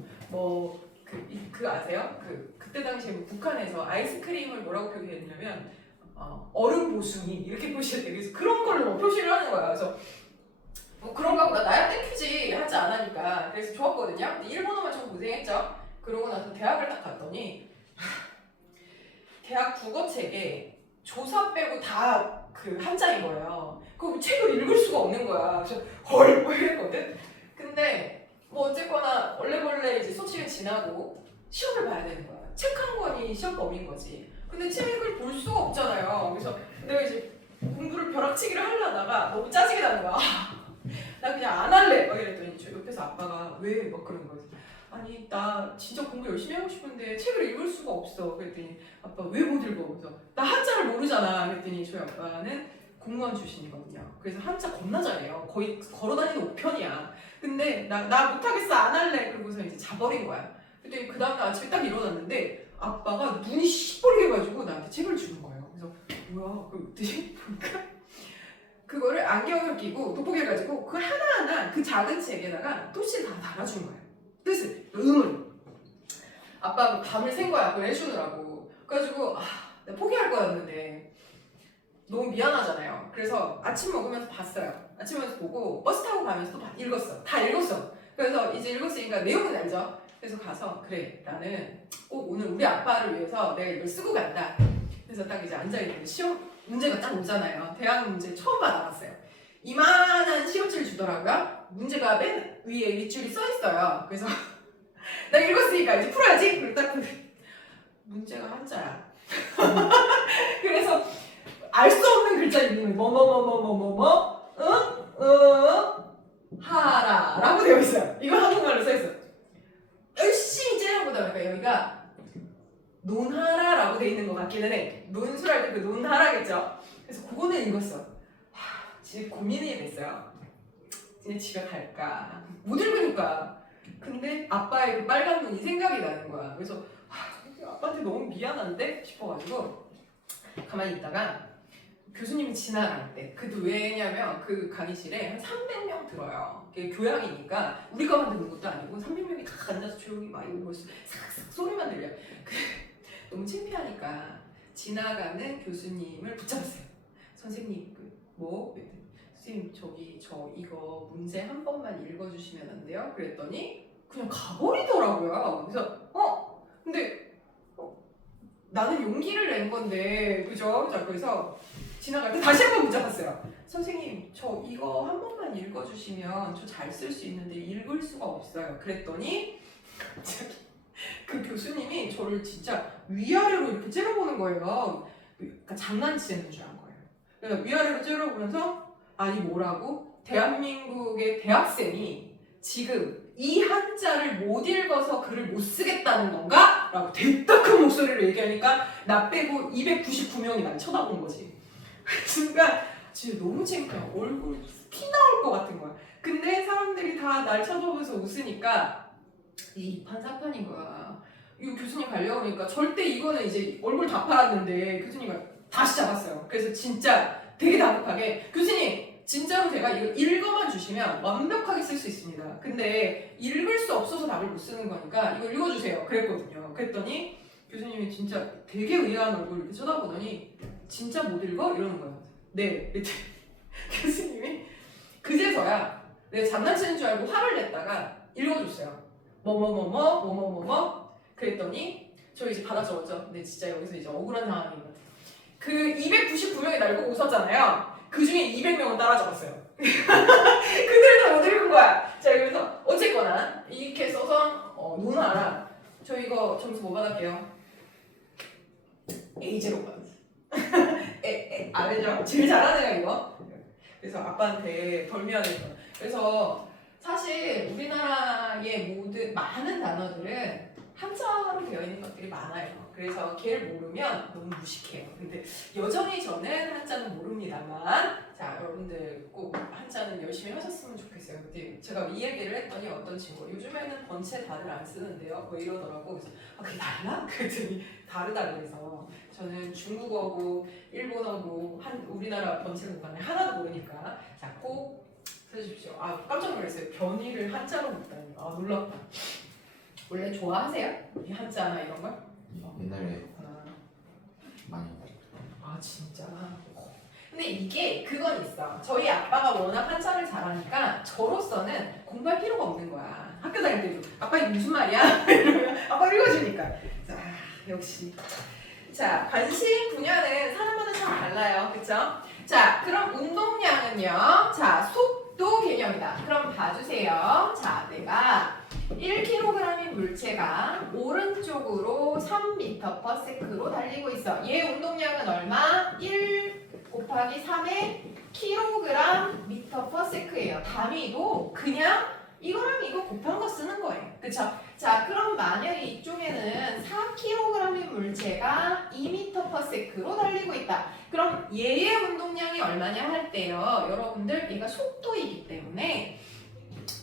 아세요? 그때 당시에 북한에서 아이스크림을 뭐라고 표기했냐면 얼음 보숭이 이렇게 표시했대. 그래서 그런 걸로 표시를 하는 거야. 그래서 그런가 보다. 나야 땡큐지 한자 안 하니까. 그래서 좋았거든요. 근데 일본어만 좀 고생했죠. 그러고 나서 대학을 딱 갔더니 대학 국어책에 조사 빼고 다 한자인 거예요. 그 책을 읽을 수가 없는 거야. 그래서 이랬거든. 근데 어쨌거나 원래 이제 소치를 지나고 시험을 봐야 되는 거야. 책 한 권이 시험 범위인 거지. 근데 책을 볼 수가 없잖아요. 그래서 내가 이제 공부를 벼락치기를 하려다가 너무 짜증이 나는 거야. 나 그냥 안 할래. 이랬더니 저 옆에서 아빠가 왜? 그러는 거지. 아니 나 진짜 공부 열심히 하고 싶은데 책을 읽을 수가 없어. 그랬더니 아빠 왜 못 읽어? 그래서 나 한자를 모르잖아. 그랬더니 저희 아빠는 공무원 출신이거든요. 그래서 한자 겁나 잘해요. 거의 걸어다니는 5편이야. 근데 나 못하겠어 안 할래. 그러고서 이제 자버린 거야. 그랬더니 그 다음날 아침에 딱 일어났는데 아빠가 눈이 시뻘게 가지고 나한테 책을 주는 거예요. 그래서 뭐야? 그랬더니 보니까 그거를 안경을 끼고 돋보기를 가지고 그 하나하나 그 작은 책에다가 토시를 다 달아준 거예요. 뜻을, 음을. 아빠가 밤을 샌 거야. 그걸 해주느라고. 그래가지고 내가 포기할 거였는데 너무 미안하잖아요. 그래서 아침 먹으면서 봤어요. 아침 먹으면서 보고 버스 타고 가면서 또 읽었어. 다 읽었어. 그래서 이제 읽었으니까 내용은 알죠. 그래서 가서 그래 나는 꼭 오늘 우리 아빠를 위해서 내가 이걸 쓰고 간다. 그래서 딱 이제 앉아있는데 시험 문제가 딱 오잖아요. 대학 문제 처음 받아봤어요. 이만한 시험지를 주더라고요. 문제가 맨 위에 윗줄이 써있어요. 그래서 나 읽었으니까 이제 풀어야지. 그리고 딱 문제가 한자야. 그래서 알 수 없는 글자 이름이 하라 라고 되어 있어요. 이거 한국말로 써있어요. 열심히 째려보다 보니까 여기가 논하라라고 돼 있는 것 같기는 해. 논술할 때 그 논하라겠죠. 그래서 그거는 읽었어. 진짜 고민이 됐어요. 이제 집에 갈까? 못 읽으니까. 근데 아빠의 그 빨간 눈이 생각이 나는 거야. 그래서 아빠한테 너무 미안한데 싶어가지고 가만히 있다가 교수님이 지나갈 때 그도 왜냐면 그 강의실에 한 300명 들어요. 그게 교양이니까 우리 거만 듣는 것도 아니고 300명이 다 앉아서 조용히 막 이러고 싹싹 소리만 들려. 너무 창피하니까 지나가는 교수님을 붙잡았어요. 선생님 선생님 저 이거 문제 한 번만 읽어주시면 안 돼요? 그랬더니 그냥 가버리더라고요. 그래서 근데 나는 용기를 낸 건데 그죠? 자 그래서 지나갈 때 다시 한 번 문자 봤어요. 선생님 저 이거 한 번만 읽어주시면 저 잘 쓸 수 있는데 읽을 수가 없어요. 그랬더니 갑자기 그 교수님이 저를 진짜 위아래로 이렇게 째려보는 거예요. 그러니까 장난치는 줄 안 거예요. 그러니까 위아래로 째려보면서 아니 뭐라고? 대한민국의 대학생이 지금 이 한자를 못 읽어서 글을 못 쓰겠다는 건가? 라고 대따큰 목소리로 얘기하니까 나 빼고 299명이 날 쳐다보는 거지. 그러니까 진짜 너무 창피해. 얼굴 피 나올 것 같은 거야. 근데 사람들이 다 날 쳐다보면서 웃으니까 이 판사판인 거야. 이거 교수님 가려우니까 절대 이거는 이제 얼굴 다 팔았는데 교수님이 다시 잡았어요. 그래서 진짜 되게 다급하게 교수님 진짜로 제가 이거 읽어만 주시면 완벽하게 쓸 수 있습니다. 근데 읽을 수 없어서 답을 못 쓰는 거니까 이거 읽어주세요. 그랬거든요. 그랬더니 교수님이 진짜 되게 의아한 얼굴을 이렇게 쳐다보더니 진짜 못 읽어? 이러는 거예요. 네. 교수님이 그제서야 내가 장난치는 줄 알고 화를 냈다가 읽어줬어요. 뭐뭐뭐뭐 그랬더니 저 이제 받아 적었죠. 근데 진짜 여기서 이제 억울한 상황인 것 같아요. 그 299명이 날 보고 웃었잖아요. 그 중에 200명은 따라 적었어요. 그들도 못 읽은 거야. 자 그래서 어쨌거나 이렇게 써서 누나랑 저 이거 점수 뭐 받을게요? A0 받았어. 알죠? 제일 잘하는 애가 이거. 그래서 아빠한테 벌미야 될 거야. 그래서 사실 우리나라의 많은 단어들은 한자로 되어 있는 것들이 많아요. 그래서 걔를 모르면 너무 무식해요. 근데 여전히 저는 한자는 모릅니다만 자 여러분들 꼭 한자는 열심히 하셨으면 좋겠어요. 근데 제가 이 얘기를 했더니 어떤 친구가 요즘에는 번체 다들 안 쓰는데요. 뭐 이러더라고. 그래서 그게 달라? 그랬더니 다르다 그래서 저는 중국어고 일본어고 우리나라 번체 문간을 하나도 모르니까 자 꼭 써주십시오. 아 깜짝 놀랐어요. 변이를 한자로 묻다니. 아 놀랍다. 원래 좋아하세요? 이 한자나 이런 걸? 옛날에 많이. 아 진짜. 근데 이게 그건 있어. 저희 아빠가 워낙 한자를 잘하니까 저로서는 공부할 필요가 없는 거야. 학교 다닐 때도 아빠 이게 무슨 말이야? 이러면 아빠 읽어주니까. 자 역시. 자 관심 분야는 사람마다 참 달라요, 그렇죠? 자 그럼 운동량은요. 자 속도 개념이다. 그럼 봐주세요. 자 내가 1kg인 물체가 오른쪽으로 3m/s로 달리고 있어. 얘 운동량은 얼마? 1 곱하기 3의 kg/m/s예요. 단위도 그냥 이거랑 이거 곱한 거 쓰는 거예요. 그쵸? 자, 그럼 만약에 이쪽에는 4kg의 물체가 2m/s로 달리고 있다. 그럼 얘의 운동량이 얼마냐 할 때요. 여러분들 얘가 속도이기 때문에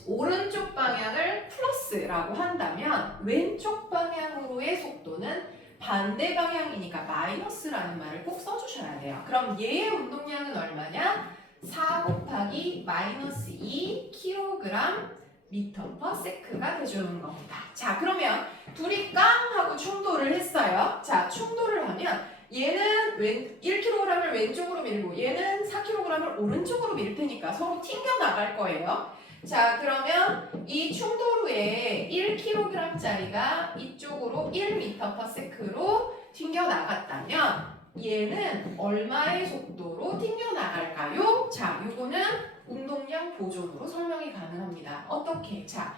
오른쪽 방향을 플러스라고 한다면 왼쪽 방향으로의 속도는 반대 방향이니까 마이너스라는 말을 꼭 써주셔야 돼요. 그럼 얘의 운동량은 얼마냐? 4 곱하기 마이너스 2 kg/m가 돼주는 겁니다. 자 그러면 둘이 깡 하고 충돌을 했어요. 자 충돌을 하면 얘는 1kg을 왼쪽으로 밀고 얘는 4kg을 오른쪽으로 밀 테니까 서로 튕겨 나갈 거예요. 자 그러면 이 충돌 후에 1kg짜리가 이쪽으로 1m/s로 튕겨 나갔다면 얘는 얼마의 속도로 튕겨 나갈까요? 자 요거는 운동량 보존으로 설명이 가능합니다. 어떻게? 자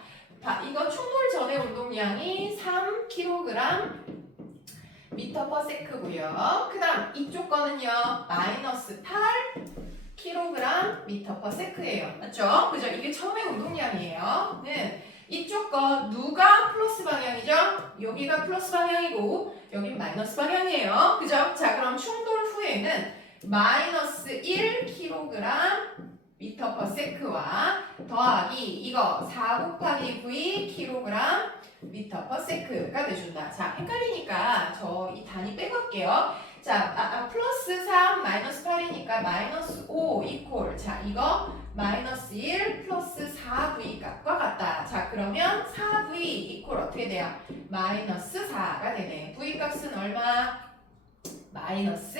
이거 충돌 전의 운동량이 3kg/m/s고요. 그 다음 이쪽 거는요 마이너스 8kg/m/s예요. 맞죠? 그죠? 이게 처음의 운동량이에요. 이쪽 거 누가 플러스 방향이죠? 여기가 플러스 방향이고 여긴 마이너스 방향이에요. 그죠? 자 그럼 충돌 후에는 마이너스 1kg/m/s와 더하기 이거 4 곱하기 v kg/m/s가 돼준다. 자 헷갈리니까 저 이 단위 빼고 할게요. 자 플러스 3 마이너스 8이니까 마이너스 5 이퀄 자 이거 마이너스 1 플러스 4v 값과 같다. 자 그러면 4v 이퀄 어떻게 돼요? 마이너스 4가 되네. v 값은 얼마? 마이너스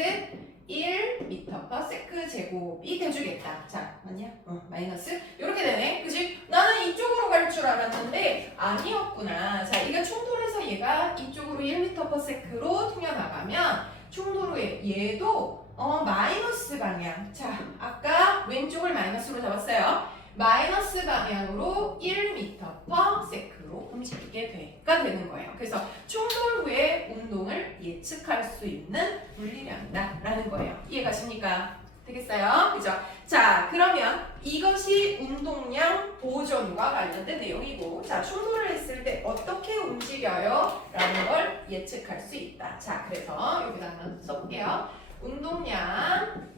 1m/s 제곱이 돼주겠다. 자, 맞냐? 마이너스 이렇게 되네. 그지? 나는 이쪽으로 갈 줄 알았는데 아니었구나. 자, 이게 충돌해서 얘가 이쪽으로 1m/s로 튀어나가면 충돌 후에 얘도 마이너스 방향. 자, 아까 왼쪽을 마이너스로 잡았어요. 마이너스 방향으로 1m/s로 움직이게 가 되는 거예요. 그래서 충돌 후에 운동을 예측할 수 있는 물리량이다 라는 거예요. 이해가십니까? 되겠어요? 그죠? 자, 그러면 이것이 운동량 보존과 관련된 내용이고, 자, 충돌을 했을 때 어떻게 움직여요? 라는 걸 예측할 수 있다. 자, 그래서 여기다 하나 써볼게요. 운동량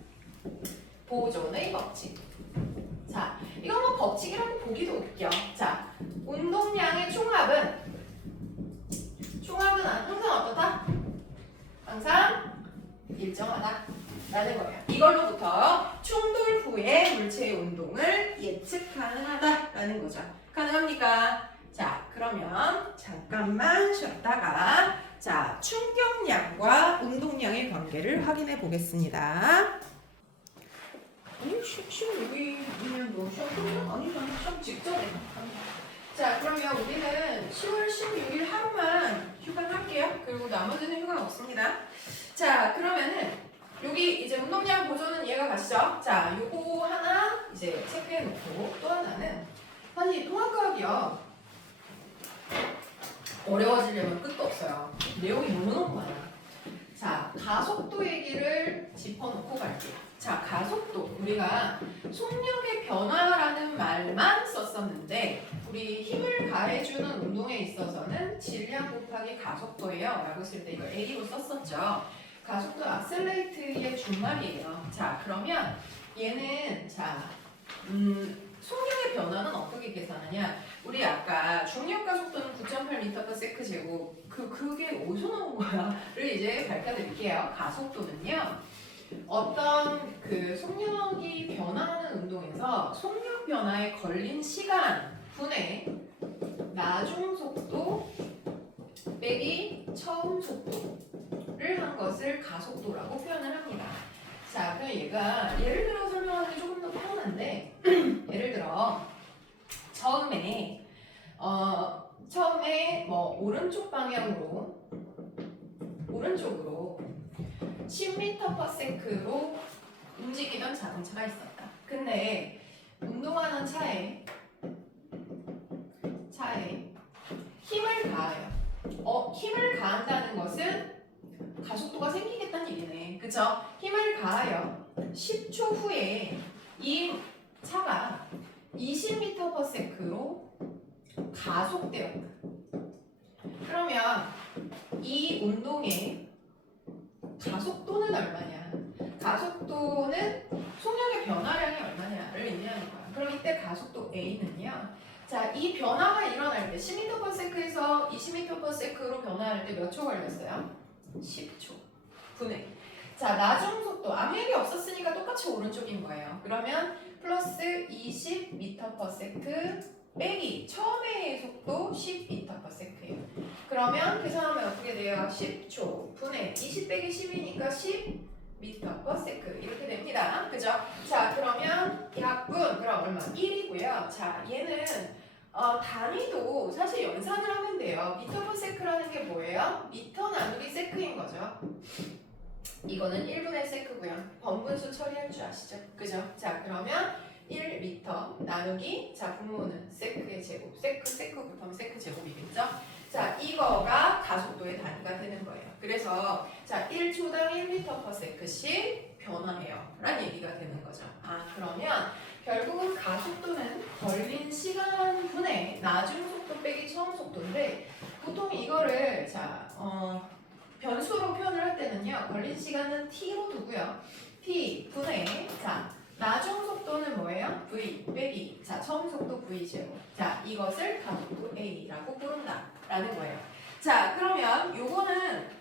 보존의 법칙. 자, 이건 뭐 법칙이라고 보기도 웃겨. 자, 운동량의 총합은 항상 어떻다? 항상 일정하다 라는 거예요. 이걸로부터 충돌 후에 물체의 운동을 예측 가능하다 라는 거죠. 가능합니까? 자, 그러면 잠깐만 쉬었다가 자, 충격량과 운동량의 관계를 확인해 보겠습니다. 시험 여기 있는 뭐 시험 끝나? 아니잖아. 시험 직전에. 자, 그러면 우리는 10월 16일 하루만 휴강할게요. 그리고 나머지는 휴강 없습니다. 자, 그러면은 여기 이제 운동량 보존은 이해가 가시죠? 자, 요거 하나 이제 체크해 놓고 또 하나는 사실 통합과학이요. 어려워지려면 끝도 없어요. 내용이 너무너무 많아. 자, 가속도 얘기를 짚어놓고 갈게요. 자, 가속도. 우리가 속력의 변화라는 말만 썼었는데 우리 힘을 가해주는 운동에 있어서는 질량 곱하기 가속도예요. 라고 쓸 때 이거 A로 썼었죠. 가속도 악셀레이트의 준말이에요. 자, 그러면 얘는 자, 속력의 변화는 어떻게 계산하냐? 우리 아까 중력 가속도는 9.8m/s 제곱 그게 어디서 나온 거야?를 이제 밝혀드릴게요. 가속도는요. 어떤 그 속력이 변화하는 운동에서 속력 변화에 걸린 시간 분의 나중 속도 빼기 처음 속도를 한 것을 가속도라고 표현을 합니다. 자, 그럼 얘가 예를 들어 설명하기 조금 더 편한데 예를 들어 처음에 뭐 오른쪽 방향으로 오른쪽으로 10m/s로 움직이던 자동차가 있었다. 근데 운동하는 차에 힘을 가해요. 힘을 가한다는 것은 가속도가 생기겠다는 얘기네. 그쵸? 힘을 가하여 10초 후에 이 차가 20m/s로 가속되었다. 그러면 이 운동의 가속도는 얼마냐? 가속도는 속력의 변화량이 얼마냐를 의미하는 거야. 그럼 이때 가속도 A는요. 자, 이 변화가 일어날 때 10m/s에서 20m/s로 변화할 때 몇 초 걸렸어요? 10초. 분의. 자, 나중 속도. 아무 얘기 없었으니까 똑같이 오른쪽인 거예요. 그러면 플러스 20m/s 빼기 처음의 속도 10m/s예요. 그러면 계산하면 어떻게 돼요? 10초 분의 20 빼기 10이니까 10m/s 이렇게 됩니다. 그죠? 자, 그러면 약분 그럼 얼마? 1이고요. 자, 얘는 단위도 사실 연산을 하면 돼요. m/s라는 게 뭐예요? 미터 나누기 세크인 거죠. 이거는 1분의 세크고요. 번분수 처리할 줄 아시죠? 그죠? 자, 그러면 1m 나누기 자, 분모는 세크의 제곱. 세크 곱하면 세크 제곱이겠죠? 자, 이거가 가속도의 단위가 되는 거예요. 그래서 자, 1초당 1m/s씩 변화해요. 라는 얘기가 되는 거죠. 아, 그러면 결국은 가속도는 걸린 시간 분의 나중 속도 빼기 처음 속도인데 보통 이거를 자, 변수로 표현을 할 때는요. 걸린 시간은 t로 두고요. t 분의 자, 나중 속도는 뭐예요? v 빼기 자, 처음 속도 v 제곱. 자, 이것을 가속도 a라고 부른다 라는 거예요. 자, 그러면 요거는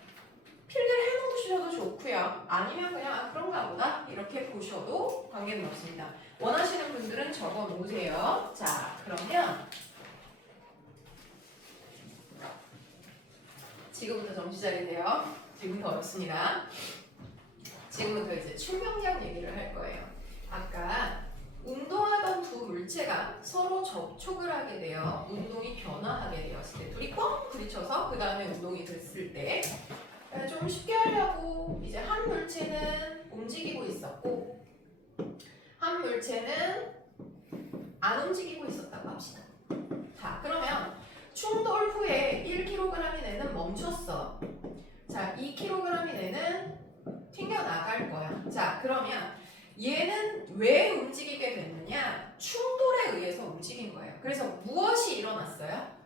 필기를 해놓으셔도 좋고요. 아니면 그냥 그런가 보다 이렇게 보셔도 관계는 없습니다. 원하시는 분들은 적어 놓으세요. 자, 그러면 지금부터 정신 차리세요. 지금부터 어렵습니다. 지금부터 이제 충격량 얘기를 할 거예요. 아까 운동하던 두 물체가 서로 접촉을 하게 되어 운동이 변화하게 되었을 때 둘이 뻥 부딪혀서 그 다음에 운동이 됐을 때 좀 쉽게 하려고 이제 한 물체는 움직이고 있었고 한 물체는 안 움직이고 있었다고 합시다. 자, 그러면 충돌 후에 1kg이 내는 멈췄어. 자, 2kg이 내는 튕겨나갈 거야. 자, 그러면 얘는 왜 움직이게 됐느냐? 충돌에 의해서 움직인 거예요. 그래서 무엇이 일어났어요?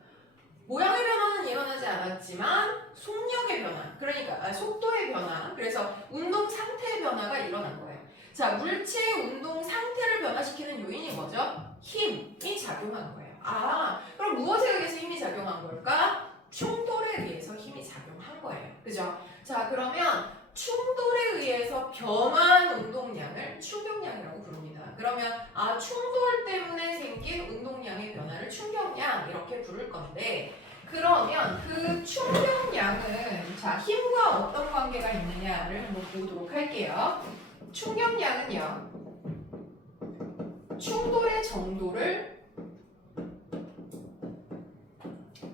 모양의 변화는 일어나지 않았지만 속력의 변화, 그러니까 속도의 변화, 그래서 운동 상태의 변화가 일어난 거예요. 자, 물체의 운동 상태를 변화시키는 요인이 뭐죠? 힘이 작용한 거예요. 아, 그럼 무엇에 의해서 힘이 작용한 걸까? 충돌에 의해서 힘이 작용한 거예요. 그죠? 자, 그러면 충돌에 의해서 변화한 운동량을 충격량이라고 부릅니다. 그러면 충돌 때문에 생긴 운동량의 변화를 충격량 이렇게 부를 건데 그러면 그 충격량은 자, 힘과 어떤 관계가 있느냐를 한번 보도록 할게요. 충격량은요. 충돌의 정도를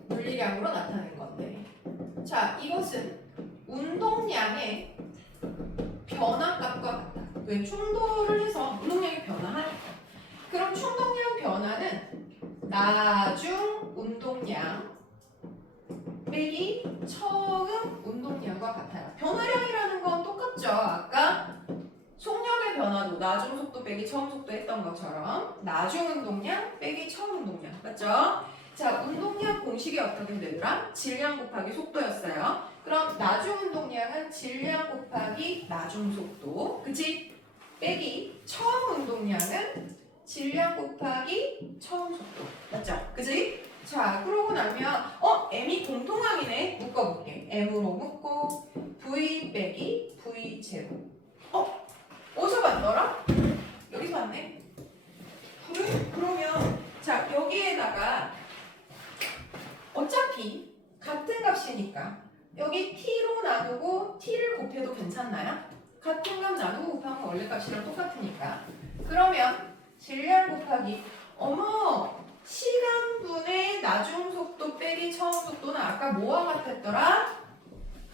물리량으로 나타낸 건데 자, 이것은 운동량의 변화값과 같다. 왜? 충돌을 해서 운동량이 변화하니까. 그럼 충동량 변화는 나중 운동량 빼기 처음 운동량과 같아요. 변화량이라는 건 똑같죠. 아까 속력의 변화도 나중 속도 빼기 처음 속도 했던 것처럼 나중 운동량 빼기 처음 운동량. 맞죠? 자, 운동량 공식이 어떻게 되더라? 질량 곱하기 속도였어요. 그럼 나중 운동량은 질량 곱하기 나중 속도, 그치? 빼기 처음 운동량은 질량 곱하기 처음 속도, 맞죠? 그치? 자, 그러고 나면 m이 공통항이네. 묶어볼게. m으로 묶고 v 빼기 v 제곱. 어디서 봤더라? 여기서 봤네. 그래? 그러면 자, 여기에다가 어차피 같은 값이니까 여기 t로 나누고 t를 곱해도 괜찮나요? 같은 값 나누고 곱하면 원래 값이랑 똑같으니까. 그러면 질량 곱하기 시간분의 나중 속도 빼기 처음 속도는 아까 뭐와 같았더라?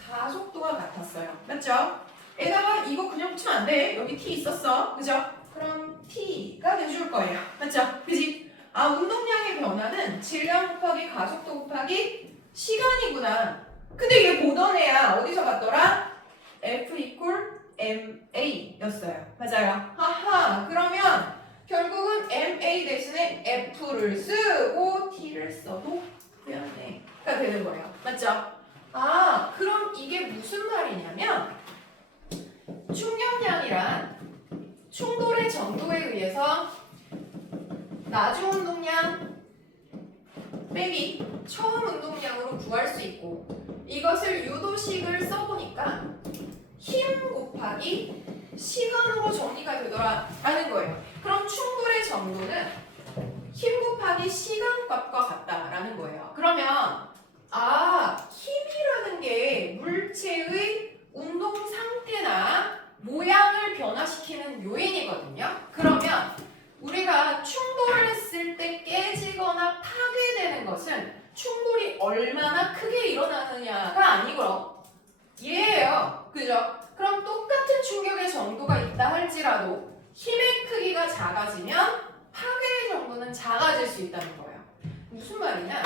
가속도와 같았어요. 맞죠? 에다가 이거 그냥 붙이면 안 돼. 여기 t 있었어. 그죠? 그럼 t가 돼줄 거예요. 맞죠? 그지? 운동량의 변화는 질량 곱하기 가속도 곱하기 시간이구나. 근데 얘 보던 애야 어디서 봤더라? F equal ma 였어요. 맞아요. 하하. 그러면 결국은 ma 대신에 f를 쓰고 t를 써도 표현해가 되는 거예요. 맞죠? 그럼 이게 무슨 말이냐면 충격량이란 충돌의 정도에 의해서 나중 운동량 빼기 처음 운동량으로 구할 수 있고 이것을 유도식을 써보니까 힘 곱하기 시간으로 정리가 되더라 라는 거예요. 그럼 충돌의 정도는 힘 곱하기 시간값과 같다라는 거예요. 그러면 힘이라는 게 물체의 운동 상태나 모양을 변화시키는 요인이거든요. 그러면 우리가 충돌을 했을 때 깨지거나 파괴되는 것은 충돌이 얼마나 크게 일어나느냐가 아니고 얘예요. 그죠? 그럼 똑같은 충격의 정도가 있다 할지라도 힘의 크기가 작아지면 파괴의 정도는 작아질 수 있다는 거예요. 무슨 말이냐?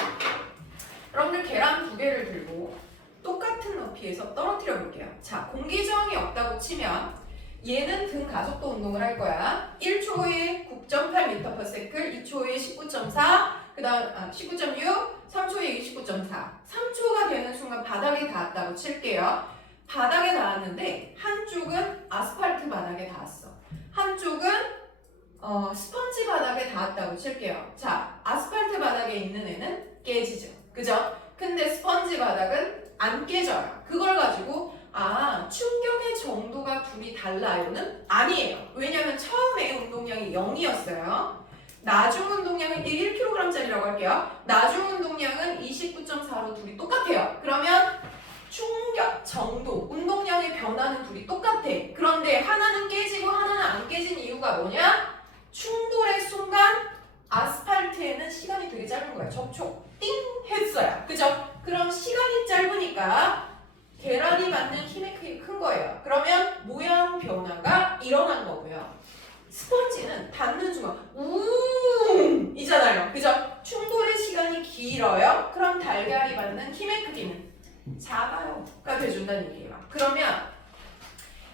여러분들 계란 2개를 들고 똑같은 높이에서 떨어뜨려 볼게요. 자, 공기 저항이 없다고 치면 얘는 등 가속도 운동을 할 거야. 1초에 9.8m/s, 2초에 19.4, 그 다음 19.6, 3초에 29.4. 3초가 되는 순간 바닥에 닿았다고 칠게요. 바닥에 닿았는데 한쪽은 아스팔트 바닥에 닿았어. 한쪽은 스펀지 바닥에 닿았다고 칠게요. 자, 아스팔트 바닥에 있는 애는 깨지죠. 그죠? 근데 스펀지 바닥은 안 깨져요. 그걸 가지고 충격의 정도가 둘이 달라요는 아니에요. 왜냐면 처음에 운동량이 0이었어요. 나중 운동량은 1kg짜리라고 할게요. 나중 운동량은 29.4로 둘이 똑같아요. 그러면 충격 정도, 운동량의 변화는 둘이 똑같아. 그런데 하나는 이유가 뭐냐? 충돌의 순간 아스팔트에는 시간이 되게 짧은 거야. 접촉 띵 했어요. 그죠? 그럼 시간이 짧으니까 계란이 받는 힘의 크기가 큰 거예요. 그러면 모양 변화가 일어난 거고요. 스펀지는 닿는 순간 우 이잖아요. 그죠? 충돌의 시간이 길어요. 그럼 달걀이 받는 힘의 크기는 작아요가 돼준다는 얘기예요. 그러면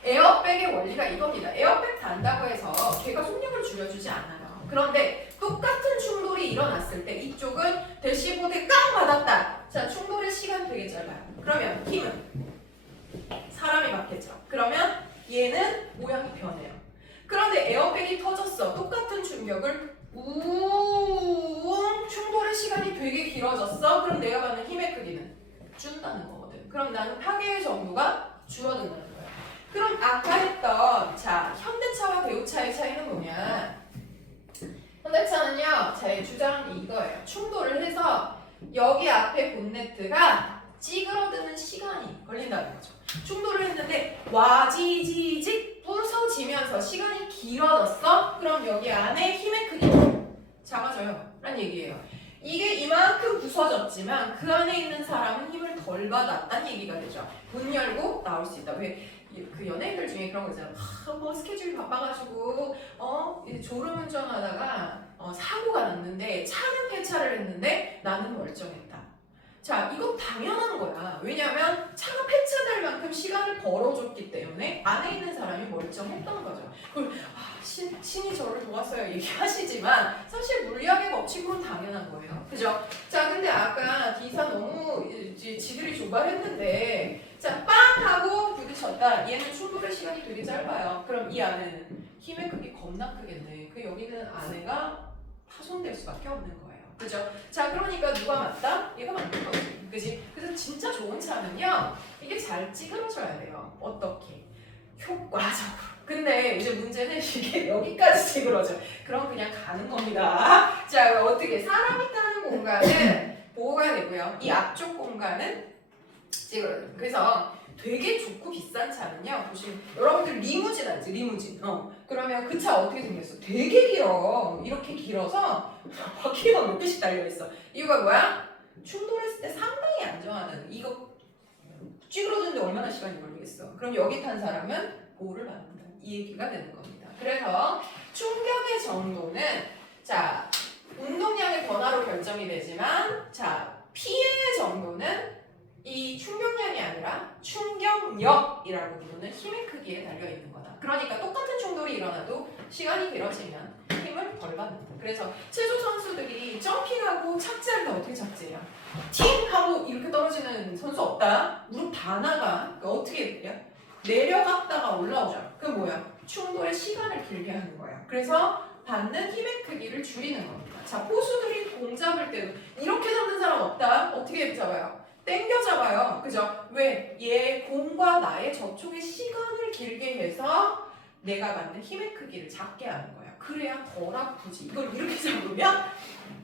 에어백의 원리가 이겁니다. 에어백 단다고 해서 걔가 속력을 줄여주지 않아요. 그런데 똑같은 충돌이 일어났을 때 이쪽은 대시보드에 깡 받았다. 자, 충돌의 시간 되게 짧아요. 그러면 힘은 사람이 받겠죠. 그러면 얘는 모양이 변해요. 그런데 에어백이 터졌어. 똑같은 충격을 우웅 충돌의 시간이 되게 길어졌어. 그럼 내가 받는 힘의 크기는 준다는 거거든. 그럼 나는 파괴의 정도가 줄어든다는 거야. 그럼 아까 했던 자 현대차와 배우차의 차이는 뭐냐? 현대차는요, 제 주장이 이거예요. 충돌을 해서 여기 앞에 본네트가 찌그러드는 시간이 걸린다는 거죠. 충돌을 했는데 와지지직 부서지면서 시간이 길어졌어? 그럼 여기 안에 힘의 크기가 작아져요 라는 얘기예요. 이게 이만큼 부서졌지만 그 안에 있는 사람은 힘을 덜 받았다는 얘기가 되죠. 문 열고 나올 수 있다. 왜? 그 연예인들 중에 그런 거 있잖아. 뭐 스케줄이 바빠가지고 이제 졸음운전하다가 사고가 났는데 차는 폐차를 했는데 나는 멀쩡했다. 자, 이건 당연한 거야. 왜냐면 차가 폐차될 만큼 시간을 벌어줬기 때문에 안에 있는 사람이 멀쩡했던 거죠. 그걸 신이 저를 도왔어요 얘기하시지만 사실 물리학의 법칙으로는 당연한 거예요. 그죠? 자, 근데 아까 D사 너무 지들이 조발했는데 자, 빵 하고 부딪혔다. 얘는 충돌의 시간이 되게 짧아요. 그럼 이 안에는 힘의 크기 겁나 크겠네. 그 여기는 안에가 파손될 수밖에 없는 거예요. 그죠? 자, 그러니까 누가 맞다? 얘가 맞는 거지. 그지? 그래서 진짜 좋은 차는요, 이게 잘 찌그러져야 돼요. 어떻게? 효과적으로. 근데 이제 문제는 이게 여기까지 찌그러져. 그럼 그냥 가는 겁니다. 자, 어떻게? 사람이 타는 공간은 보호가 되고요. 이 앞쪽 공간은 찌그러져요. 그래서 되게 좋고 비싼 차는요, 보시면 여러분들 리무진 알지? 리무진. 그러면 그 차 어떻게 생겼어? 되게 길어. 이렇게 길어서 바퀴가 몇 개씩 달려있어. 이유가 뭐야? 충돌했을 때 상당히 안정하다는. 이거 찌그러드는데 얼마나 시간이 걸리겠어? 그럼 여기 탄 사람은 보호를 받는다. 이 얘기가 되는 겁니다. 그래서 충격의 정도는 자 운동량의 변화로 결정이 되지만 자 피해의 정도는 이 충격량이 아니라 충격력이라고 부르는 힘의 크기에 달려있는 거다. 그러니까 똑같은 충돌이 일어나도 시간이 길어지면 힘을 덜 받는다. 그래서 체조 선수들이 점핑하고 착지할 때 어떻게 착지해요? 팅! 하고 이렇게 떨어지는 선수 없다? 무릎 다 나가. 그러니까 어떻게 돼요? 내려갔다가 올라오죠. 그건 뭐야? 충돌의 시간을 길게 하는 거야. 그래서 받는 힘의 크기를 줄이는 겁니다. 자, 포수들이 공 잡을 때도 이렇게 잡는 사람 없다? 어떻게 잡아요? 땡겨 잡아요. 그죠? 왜? 얘 공과 나의 접촉의 시간을 길게 해서 내가 받는 힘의 크기를 작게 하는 거야. 그래야 덜 아프지. 이걸 이렇게 잡으면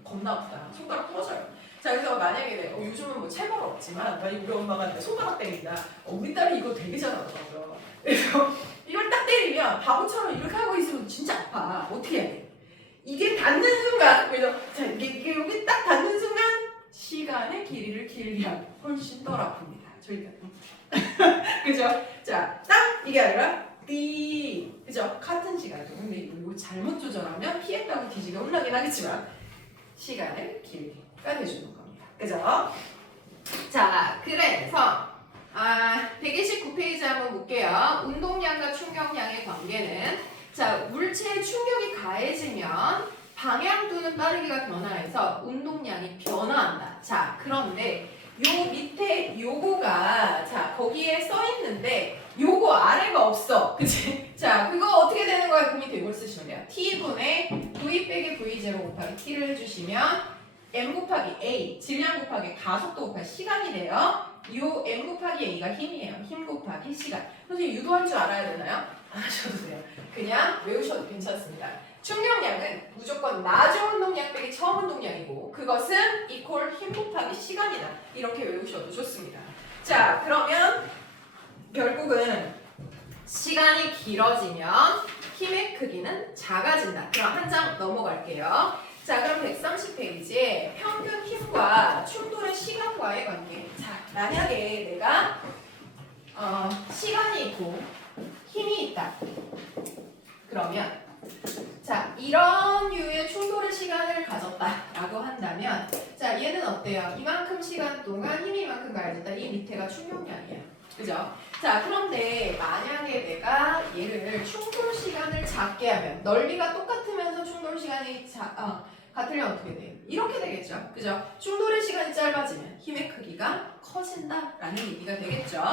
겁나 아프다. 손가락 부러져요. 자, 그래서 만약에 요즘은 뭐 체벌 없지만 만약 우리 엄마가 내 손가락 때린다. 우리 딸이 이거 되게 잘하더라고요. 그래서 이걸 딱 때리면 바보처럼 이렇게 하고 있으면 진짜 아파. 어떻게 해야 돼? 이게 닿는 순간, 그래서 자, 이게 여기 딱 닿는 순간 시간의 길이를 길게 하면 훨씬 덜 아픕니다. 저희가 그죠? 자, 딱 이게 아니라 띠 그죠? 같은 시간이죠. 근데 이거 잘못 조절하면 피했다고 뒤지게 혼나긴 하겠지만 시간을 길게가 돼주는 겁니다. 그죠? 자, 그래서 129페이지 한번 볼게요. 운동량과 충격량의 관계는 자, 물체의 충격이 가해지면 방향도는 빠르기가 변화해서 운동량이 변화한다. 자, 그런데 요 밑에 요거가 자, 거기에 써 있는데 요거 아래가 없어. 그치? 자, 그거 어떻게 되는 거야? 고민 이걸 쓰시면 돼요. t분의 v 빼기 v0 곱하기 t를 해주시면 m 곱하기 a, 질량 곱하기 가속도 곱하기 시간이 돼요. 요 m 곱하기 a가 힘이에요. 힘 곱하기 시간. 선생님 유도할 줄 알아야 되나요? 안 하셔도 돼요. 그냥 외우셔도 괜찮습니다. 충격량은 무조건 낮은 운동량 빼기 처음 운동량이고 그것은 이퀄 힘 곱하기 시간이다. 이렇게 외우셔도 좋습니다. 자, 그러면 결국은 시간이 길어지면 힘의 크기는 작아진다. 그럼 한 장 넘어갈게요. 자, 그럼 130페이지에 평균 힘과 충돌의 시간과의 관계. 자, 만약에 내가 시간이 있고 힘이 있다. 그러면 자, 이런 류의 충돌의 시간을 가졌다라고 한다면 자, 얘는 어때요? 이만큼 시간 동안 힘이 이만큼 가해졌다. 이 밑에가 충격량이에요. 그죠? 자, 그런데 만약에 내가 얘를 충돌 시간을 작게 하면 넓이가 똑같으면서 충돌 시간이 같으면 어떻게 돼요? 이렇게 되겠죠. 그죠? 충돌의 시간이 짧아지면 힘의 크기가 커진다라는 얘기가 되겠죠.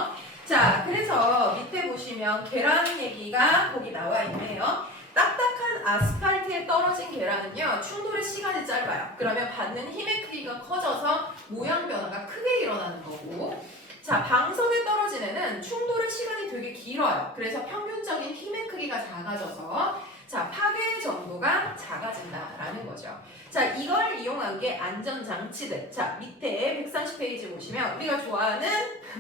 자, 그래서 밑에 보시면 계란 얘기가 거기 나와 있네요. 딱딱한 아스팔트에 떨어진 계란은요, 충돌의 시간이 짧아요. 그러면 받는 힘의 크기가 커져서 모양 변화가 크게 일어나는 거고, 자, 방석에 떨어진 애는 충돌의 시간이 되게 길어요. 그래서 평균적인 힘의 크기가 작아져서 자, 파괴 정도가 작아진다라는 거죠. 자, 이걸 이용한 게 안전장치들. 자, 밑에 130페이지 보시면 우리가 좋아하는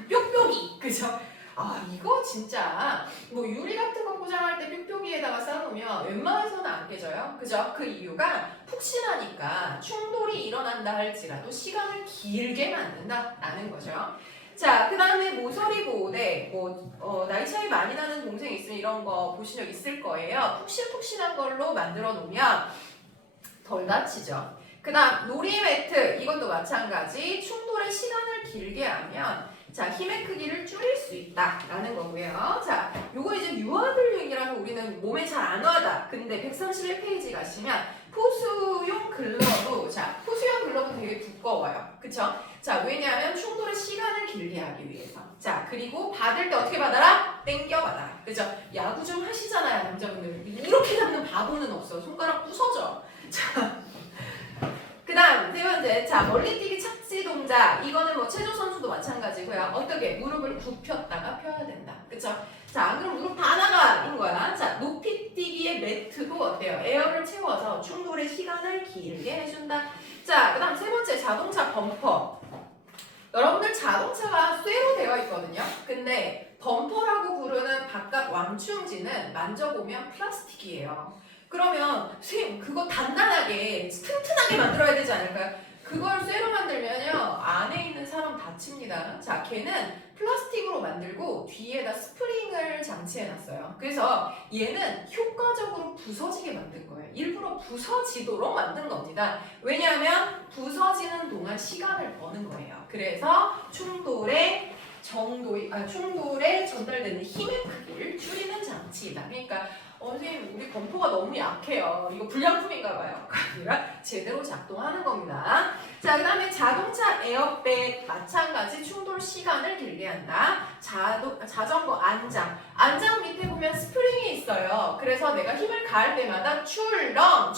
뾱뾱이, 그죠? 아, 이거 진짜 뭐 유리 같은 거 포장할 때 뾱뾱이에다가 싸놓으면 웬만해서는 안 깨져요. 그죠? 그 이유가 푹신하니까 충돌이 일어난다 할지라도 시간을 길게 만든다라는 거죠. 자, 그 다음에 모서리 보호대, 나이 차이 많이 나는 동생 있으면 이런 거 보신 적 있을 거예요. 푹신푹신한 걸로 만들어 놓으면 덜 다치죠. 그 다음 놀이 매트, 이것도 마찬가지. 충돌의 시간을 길게 하면 자, 힘의 크기를 줄일 수 있다라는 거고요. 자, 요거 이제 유아들용이라서 우리는 몸에 잘 안 와닿아. 근데 131페이지 가시면 포수용 글러브, 자, 포수용 글러브 되게 두꺼워요. 그쵸? 자, 왜냐하면 충돌의 시간을 길게 하기 위해서. 자, 그리고 받을 때 어떻게 받아라? 땡겨 받아라. 그죠? 야구 좀 하시잖아요, 남자분들. 이렇게 잡는 바보는 없어. 손가락 부서져. 자. 그 다음 세 번째, 자, 멀리 뛰기 착지 동작. 이거는 뭐 체조 선수도 마찬가지고요. 어떻게? 무릎을 굽혔다가 펴야 된다. 그쵸? 자, 그럼 무릎 다 나가인 거야. 자, 높이 뛰기의 매트도 어때요? 에어를 채워서 충돌의 시간을 길게 해준다. 자, 그 다음 세 번째, 자동차 범퍼. 여러분들 자동차가 쇠로 되어 있거든요. 근데 범퍼라고 부르는 바깥 왕충지는 만져보면 플라스틱이에요. 그러면 선생님 그거 단단하게 튼튼하게 만들어야 되지 않을까요? 그걸 쇠로 만들면요 안에 있는 사람 다칩니다. 자, 걔는 플라스틱으로 만들고 뒤에다 스프링을 장치해놨어요. 그래서 얘는 효과적으로 부서지게 만든 거예요. 일부러 부서지도록 만든 겁니다. 왜냐하면 부서지는 동안 시간을 버는 거예요. 그래서 충돌에 전달되는 힘의 크기를 줄이는 장치이다. 그러니까 선생님 우리 범퍼가 너무 약해요. 이거 불량품인가 봐요. 아니라 제대로 작동하는 겁니다. 자, 그 다음에 자동차 에어백 마찬가지 충돌 시간을 길게 한다. 자전거 안장. 안장 밑에 보면 스프링이 있어요. 그래서 내가 힘을 가할 때마다 출렁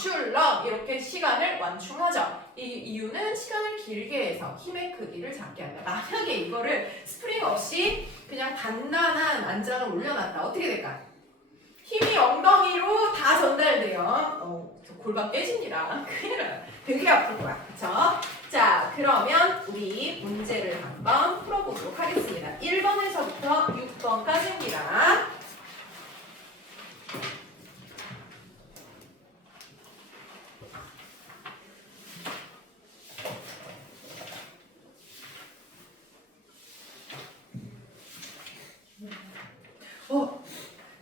이렇게 시간을 완충하죠. 이 이유는 시간을 길게 해서 힘의 크기를 작게 한다. 만약에 이거를 스프링 없이 그냥 단단한 안장을 올려놨다. 어떻게 될까? 힘이 엉덩이로 다 전달돼요. 저 골반 깨집니다. 큰일 나요. 되게 아플 거야. 그쵸? 자, 그러면 우리 문제를 한번 풀어보도록 하겠습니다. 1번에서부터 6번까지입니다.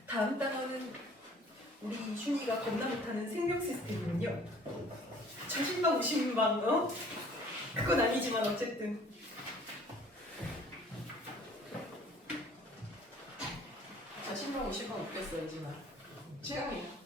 다음 단어는 우리 이준이가 겁나 못하는 생명 시스템이군요. 자신감 50만 그건 아니지만 어쨌든. 자신감 50만 웃겼어요, 이준아. 최영이.